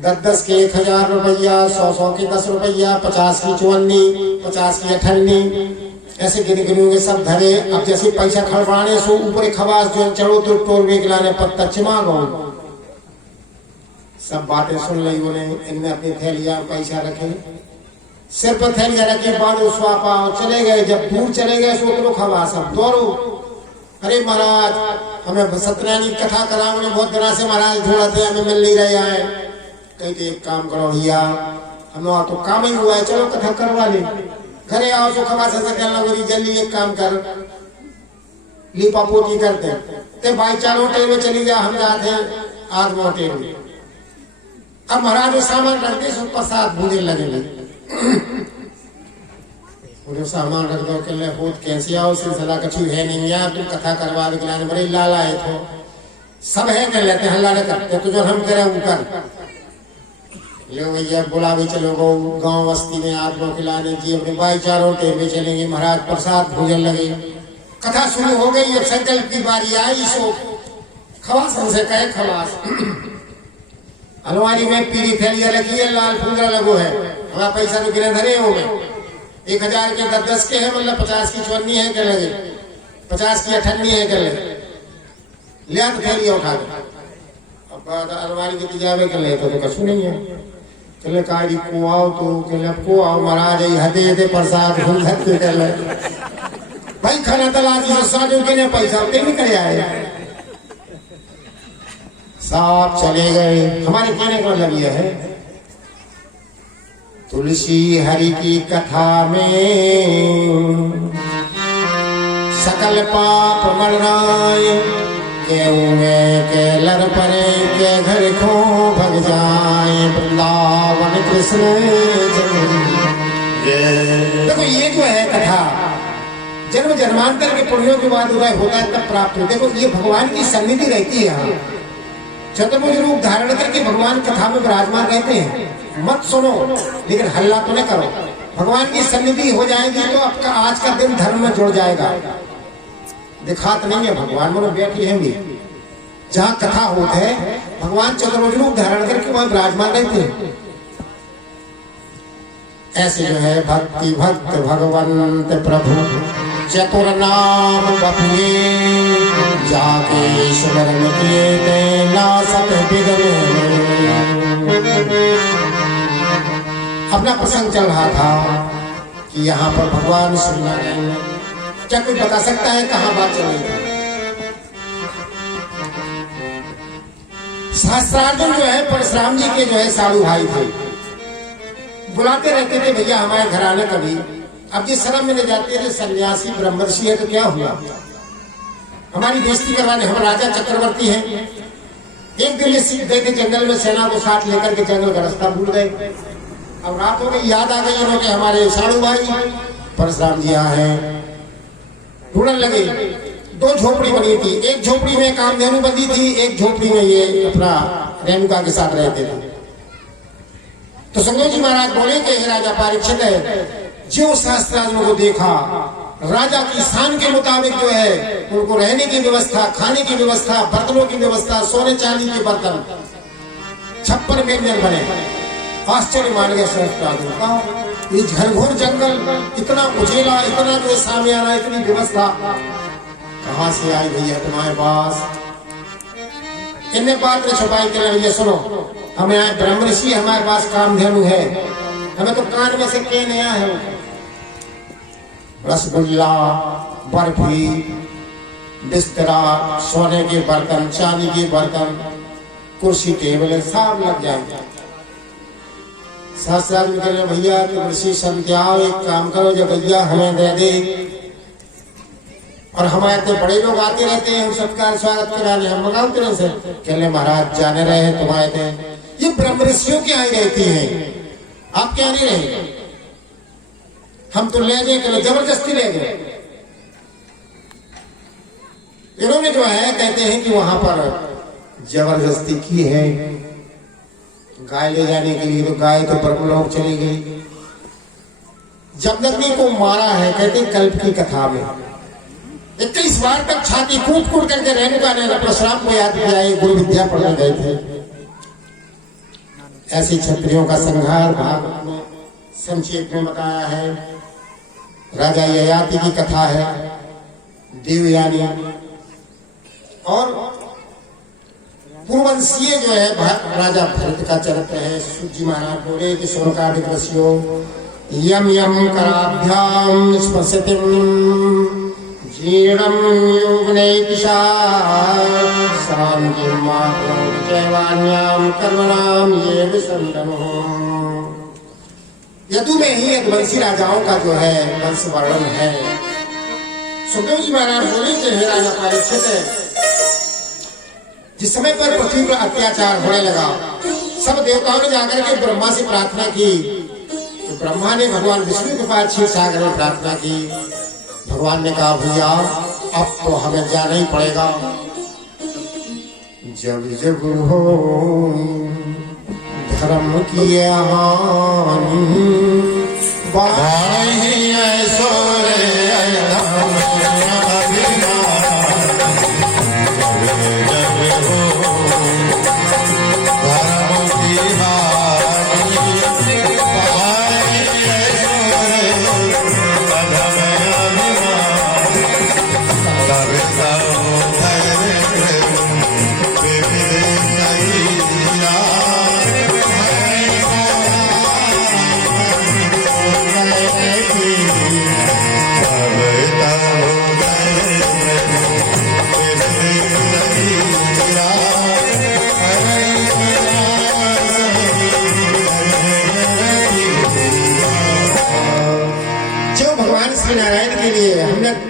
10-10 के 1000 रुपया, 100-100 के 10 रुपया, 50 की 54, 50 की 58 ऐसे गिने गिने सब धरे। अब जैसे पैसा खड़बड़ाने सो ऊपर खवास जो चढ़ो तो टोल में गिलाने पत्ता चिमा गो। सब बातें सुन ली उन्हें, इनने अपनी थैलिया पैसा रखे, सिर पर थैलिया रखी, बांधो स्वापा और चले गए। जब दूर चले गए सो तो खवास अब दौड़ो, अरे महाराज हमें सत्यनारायण की कथा करा, मुझे बहुत दिनों से महाराज ढूंढा थे, हमें मिल नहीं रहे आए। कहीं तो एक काम करो भैया, हम लोग तो काम ही हुआ है, चलो कथा करवा ले, घरे आओ सो खबा से कहना बोली जल्दी एक काम कर, लीपा पोती करते ते भाई 4 होटल में चली जा, हम जाते हैं 8 होटल में। अब महाराज वो सामान रखते सो प्रसाद भूजने लगे, सामान रख दो के लिए बहुत कैसे आओ सिलसिला कछु है नहीं यार, तुम कथा करवा दो गिलाने बड़े लाला है तो सब है कर लेते हल्ला न करते, तो जो हम करे वो कर लो भैया बुला भी चलो गो गांव बस्ती में आत्मा खिलाने की अपने भाईचारों टेर में चलेंगे। महाराज प्रसाद भोजन लगे, कथा शुरू हो गई। अब संकल्प की बारी आई सो खवास हमसे कहे खवास अलमारी में पीली थैलियां रखी है, लाल फूंदरा लगो है, हमारा पैसा तो गिरे धरे हो गए 1000 के 10-10 के है, मतलब 50 की 54 है कर लगे, 50 की 58 है कर लगे, लिया तो थैलियां उठा दे। अब अलमारी के तिजाबे कर ले तो कछु नहीं है, चले कारी को आओ तो चले को आओ महाराज हदे हदे प्रसाद भूल सकते कर ले भाई खाना तलाजी से साजो के ने पैसा पे नहीं करे आए, सब चले गए। हमारे कहने का मतलब यह है तुलसी हरि की कथा में सकल पाप मरनाए, के लर परे के घर को भग जाए, वृंदावन कृष्ण देखो ये जो है कथा जन्म जन्मांतर के पुण्यों के बाद उदय होता है तब प्राप्त हो। देखो ये भगवान की सन्निधि रहती है, यहाँ चतुर्भुज रूप धारण करके भगवान कथा में विराजमान रहते हैं। मत सुनो लेकिन हल्ला तो न करो, भगवान की सन्निधि हो जाएगी तो आपका आज का दिन धर्म में जुड़ जाएगा। दिखात नहीं है भगवान में बैठी है, जहाँ कथा होते है भगवान चतुर्भुज रूप धारण करके वहां विराजमान रहते हैं। ऐसे जो है भक्ति भक्त भगवंत प्रभु चतुर नाम बपुए, जाके सुमरन किए नासत बिगड़े। अपना प्रसंग चल रहा था कि यहाँ पर भगवान श्री नारायण, क्या कोई बता सकता है कहाँ बात चल रही थी? सहस्त्रार्जुन जो है परशुराम जी के जो है साधु भाई थे, बुलाते रहते थे भैया हमारे घर आने कभी। अब जिस शर्म में ले जाते थे सन्यासी ब्रह्मर्षि है तो क्या हुआ, हमारी बेइज्जती करवाने, हम राजा चक्रवर्ती हैं। एक दिन ये सीख गए थे जंगल में सेना को साथ लेकर के जंगल का रास्ता भूल गए। अब रात हो गई, याद आ गई उन्होंने हमारे साधु भाई परशुराम जी यहाँ हैं, ढूंढने लगे। 2 झोपड़ी बनी थी, एक झोपड़ी में कामधेनु बंधी थी, एक झोपड़ी में ये अपना रेणुका के साथ रहते थे। तो सुखदेव जी महाराज बोले कि राजा परीक्षित है, जो शास्त्रार्जुनों को देखा राजा की शान के मुताबिक जो है उनको रहने की व्यवस्था, खाने की व्यवस्था, बर्तनों की व्यवस्था, सोने चांदी के बर्तन, 56 व्यंजन बने। आश्चर्य मान गया शास्त्रार्जुन का, ये घनघोर जंगल, इतना उजेला, इतना जो सामियाना, इतनी व्यवस्था कहाँ से आई भैया तुम्हारे पास? इन्हें बात में छुपाई के लिए भैया सुनो, हमें आए ब्रह्म ऋषि, हमारे पास कामधेनु है, हमें तो कान में से के नया है, रसगुल्ला, बर्फी, बिस्तरा, सोने के बर्तन, चांदी के बर्तन, कुर्सी टेबल सब लग जाएंगे। शास्त्रार्जुन कह रहे भैया तुम ऋषि संत आओ, एक काम करो जो भैया हमें दे दे, और हमारे तो बड़े लोग आते रहते हैं, हम सत्कार स्वागत कराने, हम मंगाते रहे से। कह रहे महाराज जाने रहे तुम आए थे, ये ब्रह्म ऋषियों की आई रहती है, आप क्या नहीं रहेंगे, हम तो ले जाए, जबरदस्ती ले गए। इन्होंने जो है कहते हैं कि वहां पर जबरदस्ती की है गाय ले जाने के लिए, तो गाय तो ब्रह्मलोक चली गई। जमदग्नि को मारा है, कहते कल्प की कथा में 21 बार तक छाती कूट कूट करके रेणुका ने परशुराम को याद किया, गुरु विद्या पढ़ने गए थे। ऐसे क्षत्रियों का संहार भागवत में संक्षेप में बताया है। राजा ययाति की कथा है, देवयानी और पूर्ववंशीय जो है राजा भरत का चरित्र है। सूजी महाराज बोले कि सोनकादिक ऋषियों यम यम कराभ्याम स्पर्शतिम जीर्णम युग्नैतिशा शांति मात्रं चैवान्याम कर्मणाम ये विसंतनो। यदु में ही यदुवंशी राजाओं का जो है वंश वर्णन है। सुखदेव जी महाराज बोले कि हे राजा परीक्षित, जिस समय पर पृथ्वी पर अत्याचार होने लगा, सब देवताओं ने जाकर के ब्रह्मा से प्रार्थना की, तो ब्रह्मा ने भगवान विष्णु के पास क्षीर सागर में प्रार्थना की। भगवान ने कहा भैया अब तो हमें जाना ही पड़ेगा। जब जब हो धर्म की हानि वाणी ऐसोरे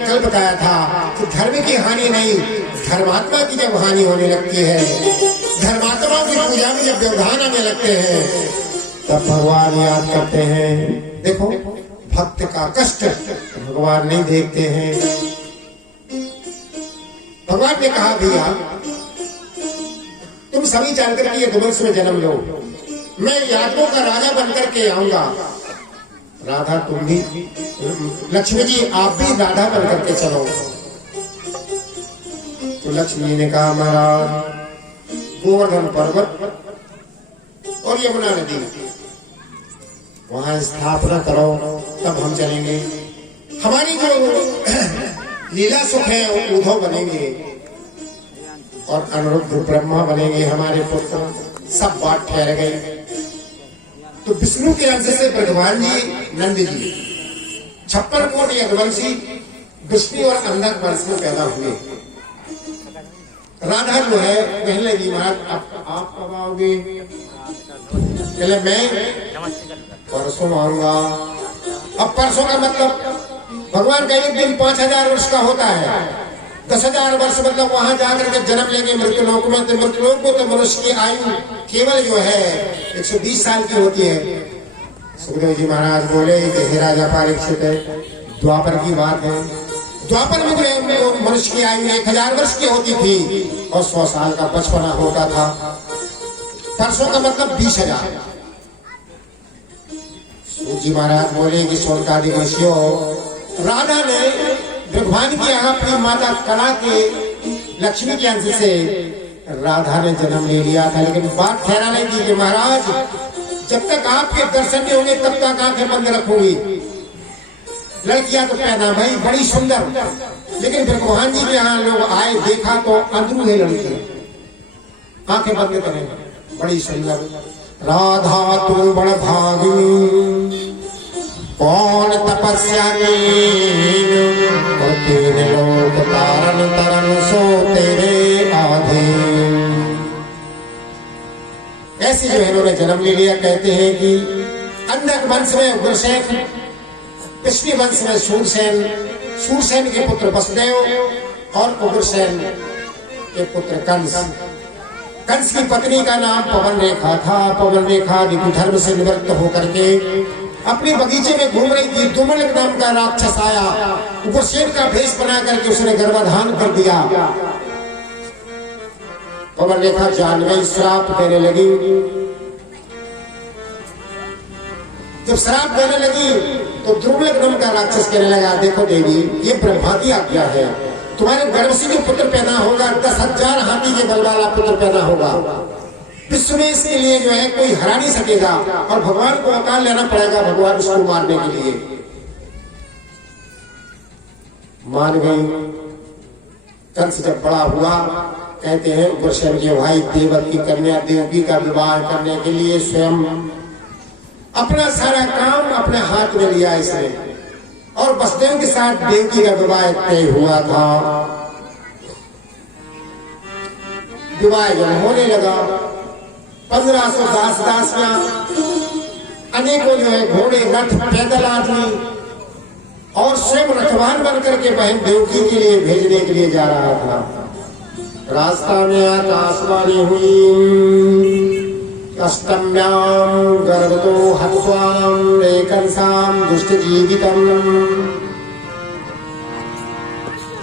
कल बताया था कि धर्म की हानि नहीं, धर्मात्मा की जब हानि होने लगती है, धर्मात्माओं की पूजा में जब व्यवधान आने लगते हैं, तब भगवान याद करते हैं। देखो भक्त का कष्ट भगवान नहीं देखते हैं। भगवान ने कहा भैया तुम सभी जानकर के यदुवंश में जन्म लो, मैं यादवों का राजा बनकर के आऊंगा। राधा तुम भी, लक्ष्मी जी आप भी राधा बन करके चलो। तो लक्ष्मी ने कहा महाराज गोवर्धन पर्वत और यमुना नदी वहां स्थापना करो, तब हम चलेंगे। हमारी जो लीला सुख है वो उद्धव बनेंगे और अनिरुद्ध ब्रह्मा बनेंगे हमारे पुत्र। सब बात ठहर गई। तो विष्णु के अंश से भगवान जी नंद जी 56 कोटि यदुवंशी विष्णु और अंधक वंश में पैदा हुए। राधा जो है पहले भी महाराज आप कब आओगे? पहले मैं परसों आऊंगा। अब परसों का मतलब भगवान का एक दिन 5000 वर्ष का होता है। 10,000 वर्ष मतलब वहां जाकर के जन्म लेंगे मृत्युलोक में। तो मृत्युलोक को तो मनुष्य की आयु केवल जो है 120 साल की होती है। सुखदेव जी महाराज बोले कि हे राजा परीक्षित, द्वापर की बात है। द्वापर में जो मनुष्य की आयु 1000 वर्ष की होती थी और 100 साल का बचपना होता था। परसों का मतलब 20,000। जी महाराज बोले कि सोनकादि ऋषियों, राधा ने भगवान की अपनी माता कला के लक्ष्मी के अंश से राधा ने जन्म ले लिया था। लेकिन बात ठहरा नहीं थी कि महाराज जब तक आपके दर्शन नहीं होंगे तब तक आंखें बंद रखूंगी। लड़कियां तो पैदा भाई बड़ी सुंदर, लेकिन फिर भगवान जी के यहाँ लोग आए, देखा तो अंदरूनी लड़की, आंखें बंद करें, बड़ी सुंदर। राधा तू बड़ भागी कौन तपस्या तेरे लोग तारन तरन सो तेरे आधीन। ऐसे जो इन्होंने जन्म ले लिया। कहते हैं कि अंधक वंश में उग्रसेन, पिछली वंश में सूरसेन, सूरसेन के पुत्र वसुदेव और उग्रसेन के पुत्र कंस। कंस की पत्नी का नाम पवन रेखा था। पवन रेखा धर्म से निवृत्त होकर के अपने बगीचे में घूम रही थी। दुमलक नाम का राक्षस आया, उग्रसेन का भेष बना करके उसने गर्भाधान कर दिया। पवन रेखा जान गई, श्राप देने लगी। जब श्राप देने लगी तो दुर्लभ नाम का राक्षस कहने लगा, देखो देवी, ये ब्रह्मा की आज्ञा है, तुम्हारे गर्भ से जो पुत्र पैदा होगा 10,000 हाथी के बल वाला पुत्र पैदा होगा। विश्व में इसके लिए जो है कोई हरा नहीं सकेगा और भगवान को अवतार लेना पड़ेगा भगवान उसको मारने के लिए। मान गई। कंस जब बड़ा हुआ, कहते हैं उग्रसेन के भाई देवकी की कन्या देवकी का विवाह करने के लिए स्वयं अपना सारा काम अपने हाथ में लिया इसने, और वसुदेव के साथ देवकी का विवाह तय हुआ था। विवाह जब होने लगा, 1500 दासियां, अनेकों जो है घोड़े रथ पैदल आदमी और स्वयं रथवान बन करके बहन देवकी के लिए भेजने के लिए जा रहा था। रास्ता में आकाशवाणी हुई, अष्टम्यां गर्भतो हत्वां कंसां दुष्ट जीवितम्।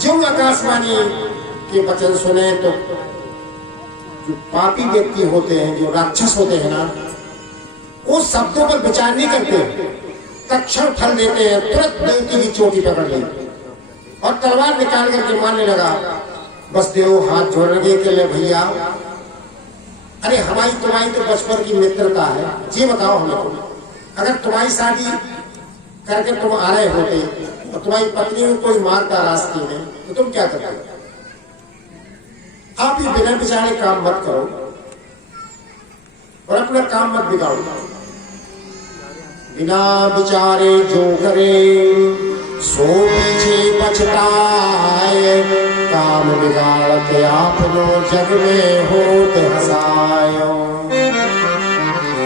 जो आकाशवाणी के वचन सुने तो जो पापी व्यक्ति होते हैं, जो राक्षस होते हैं ना, वो शब्दों पर विचार नहीं करते, तत्क्षण फल देते हैं। तुरंत देवकी की चोटी पकड़ ली और तलवार निकाल करके मारने लगा। वसुदेव हाथ जोड़ लगे के लिए, भैया अरे हमारी तुम्हारी तो बचपन की मित्रता है, जी बताओ हमें, अगर तुम्हारी शादी करके तुम आ रहे होते और तुम्हारी पत्नी को कोई मारता रास्ते में तो तुम क्या करते? आप ये बिना बिचारे काम मत करो और अपना काम मत बिगाड़ो। बिना बिचारे जो करे सो पीछे पछताए, काम बिगाड़ते आपनो जग में होत हसायो।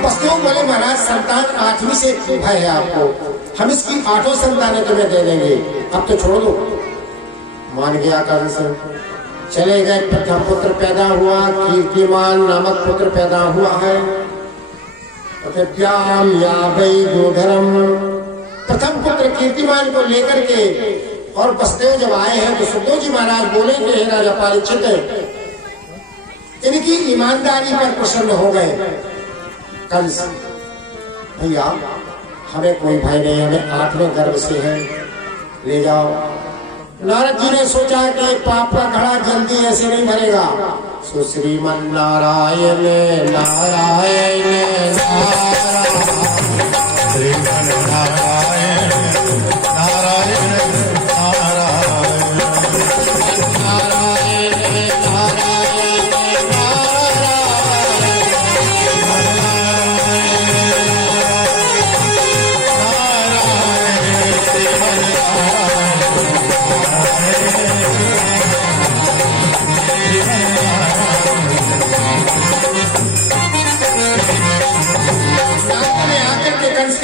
वसुदेव बोले, महाराज संतान 8वीं से भय है आपको, हम इसकी 8 संतानें तुम्हें दे देंगे, अब तो छोड़ दो। मान गया कंस, चले गए। प्रथम पुत्र पैदा हुआ, कीर्तिमान नामक पुत्र पैदा हुआ है। प्रथम पुत्र कीर्तिमान को लेकर के और वसुदेव जब आए हैं तो सुखदेव जी महाराज बोले कि हे राजा परीक्षित, इनकी ईमानदारी पर प्रसन्न हो गए। कंस, भैया हमें कोई भय नहीं, हमें 8वें गर्भ से है, ले जाओ। नारद जी ने सोचा कि पाप का घड़ा जल्दी ऐसे नहीं भरेगा, सो श्रीमन नारायण नारायण नारायण, श्रीमन नारायण नारायण नारायण, नारायण नारायण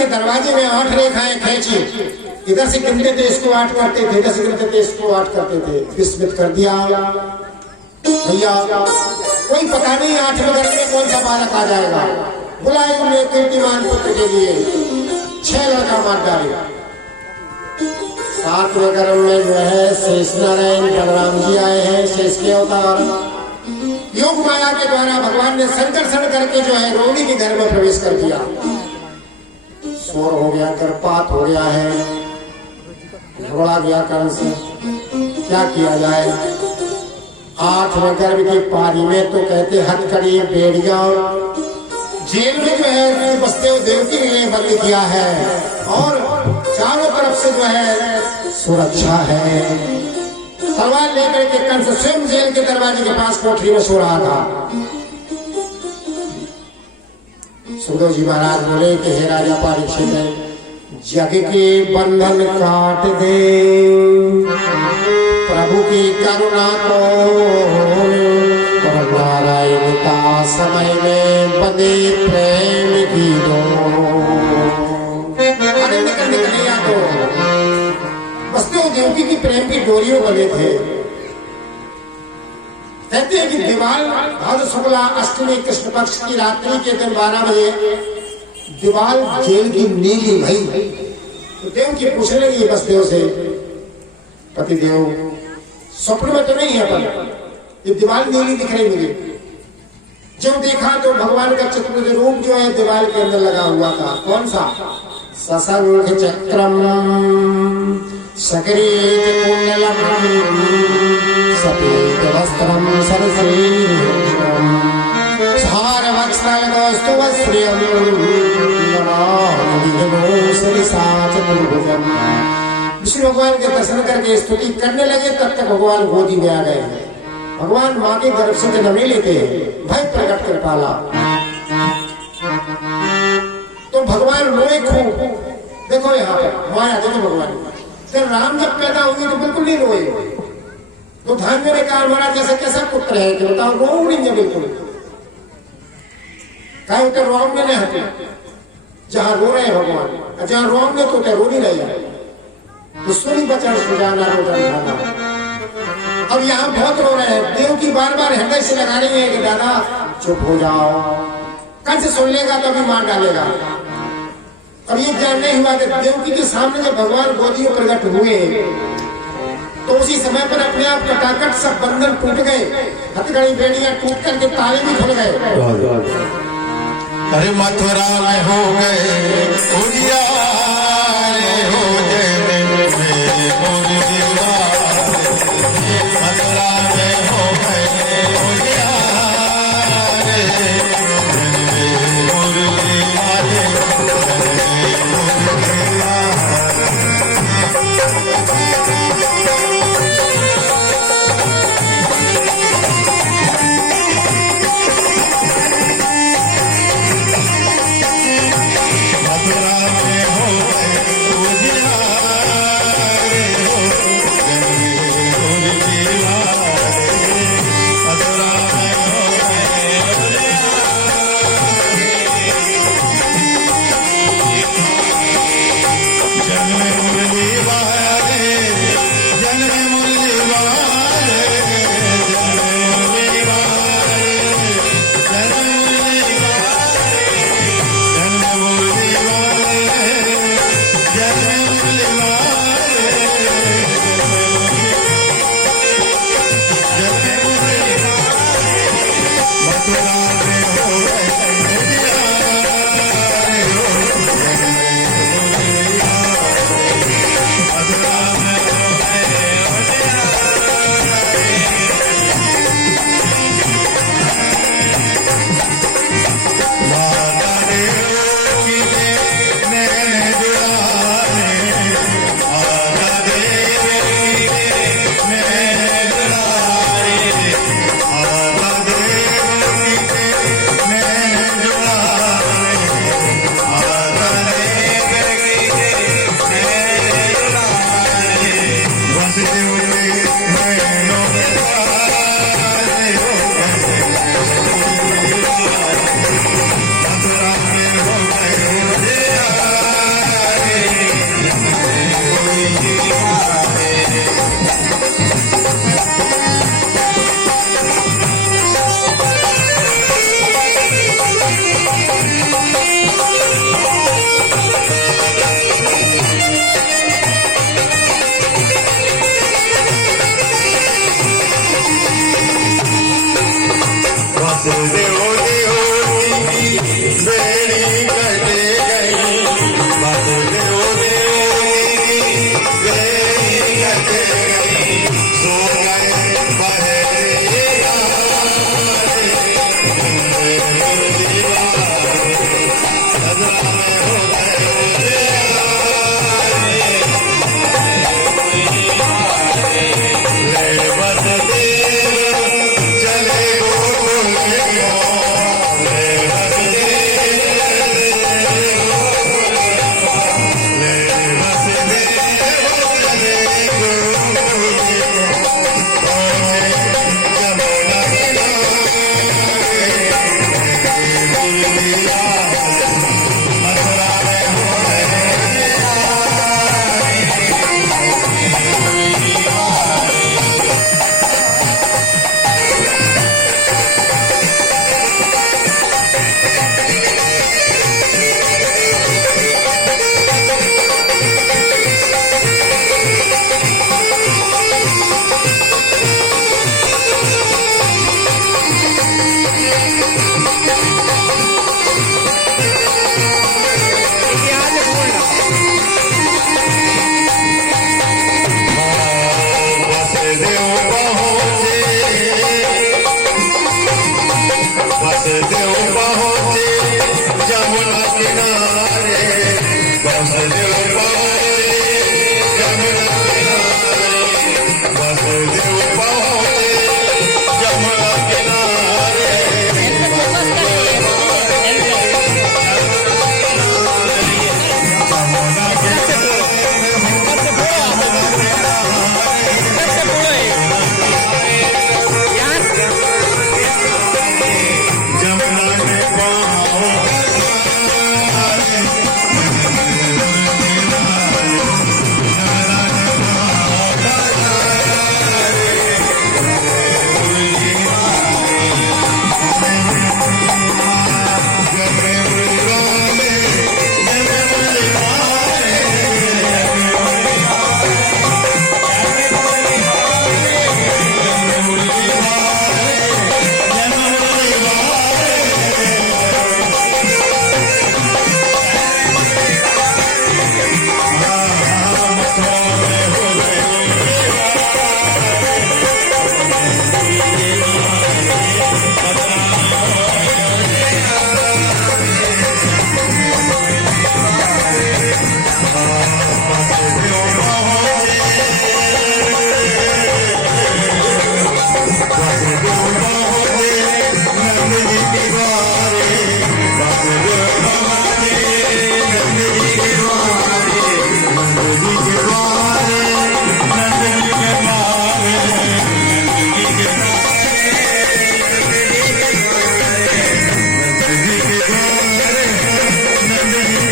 दरवाजे में 8 रेखाएं खींची, इधर से गिनते थे इसको 8 करते थे, इधर से गिनते थे इसको 8 करते थे। विस्मित कर दिया भैया, कोई पता नहीं 8वें गर्भ में कौन सा बालक आ जाएगा। बुलाए उन्हें कीर्तिमान पुत्र के लिए 6 लड़का मार डाले। 7वें गर्भ में जो है शेष नारायण बलराम जी आए हैं, शेष के अवतार। योग माया के द्वारा भगवान ने संकर्षण करके जो है रोहिणी के घर में प्रवेश कर दिया। शोर हो गया, गर्भपात हो गया है, घबरा गया कंस, क्या किया जाए। 8वें गर्भ की पारी में तो कहते हथकड़ी बेड़िया जेल में जो है वसुदेव देवकी ने बंद किया है और चारों तरफ से जो है सुरक्षा है। तलवार लेकर के कंस स्वयं जेल के दरवाजे के पास कोठरी में सो रहा था। सुखदेव जी महाराज बोले कि हे राजा परीक्षित, जग के बंधन काट दे, प्रभु की करुणा को नारायणता समय में बंधे प्रेम की दो। निकल कन्हैया को वसुदेव देवकी की प्रेम की डोरियों बने थे। कहते हैं कि दीवाल भाद्र शुक्ला अष्टमी कृष्ण पक्ष की रात्रि के दिन 12 बजे दीवाल जेल की नीली भई। तो देव की पूछने लगी बसदेव से, पति देव स्वप्न में तो नहीं है अपन, ये दीवाल नीली दिख रही मुझे। जब देखा तो भगवान का चतुर्भुज रूप जो है दीवाल के अंदर लगा हुआ था। कौन सा? सशंख चक्रम सकृत कुंडलम सफेद वस्त्रम सरसीरुषम सारवत्सल कौस्तुभश्रियम नमामि विष्णु शिरसा चतुर्भुजम। विष्णु भगवान के दर्शन करके स्तुति करने लगे, तब तक भगवान गोदी में आ गए। भगवान माँ के गर्भ से जन्म नहीं लेते, भय प्रकट कर पाला। तो भगवान रोए खूब। देखो यहाँ पर माया, देखो भगवान जब राम जब पैदा होंगे तो बिल्कुल नहीं रोए। तो धान्य ने कहा महाराज जैसे कैसा पुत्र है कि बताओ, रो नहीं बिल्कुल। कहा उतर रोंगे नहीं हटे, जहां रो रहे भगवान, जहां रोंगे तो रो नहीं रहे। तो सुनी बचा सुजाना रोजाना। अब यहाँ बहुत रो रहे हैं। देव की बार बार हृदय से लगा रही है कि दादा चुप हो जाओ, कल से सुन लेगा तो अभी मार डालेगा। अब ये ज्ञान नहीं हुआ कि देवकी के सामने जब भगवान गोदी में प्रकट हुए तो उसी समय पर अपने आप कटाकट सब बंधन टूट गए, हथकड़ी बेड़ियां टूट करके ताले भी खुल गए। अरे मथुरा में हो गए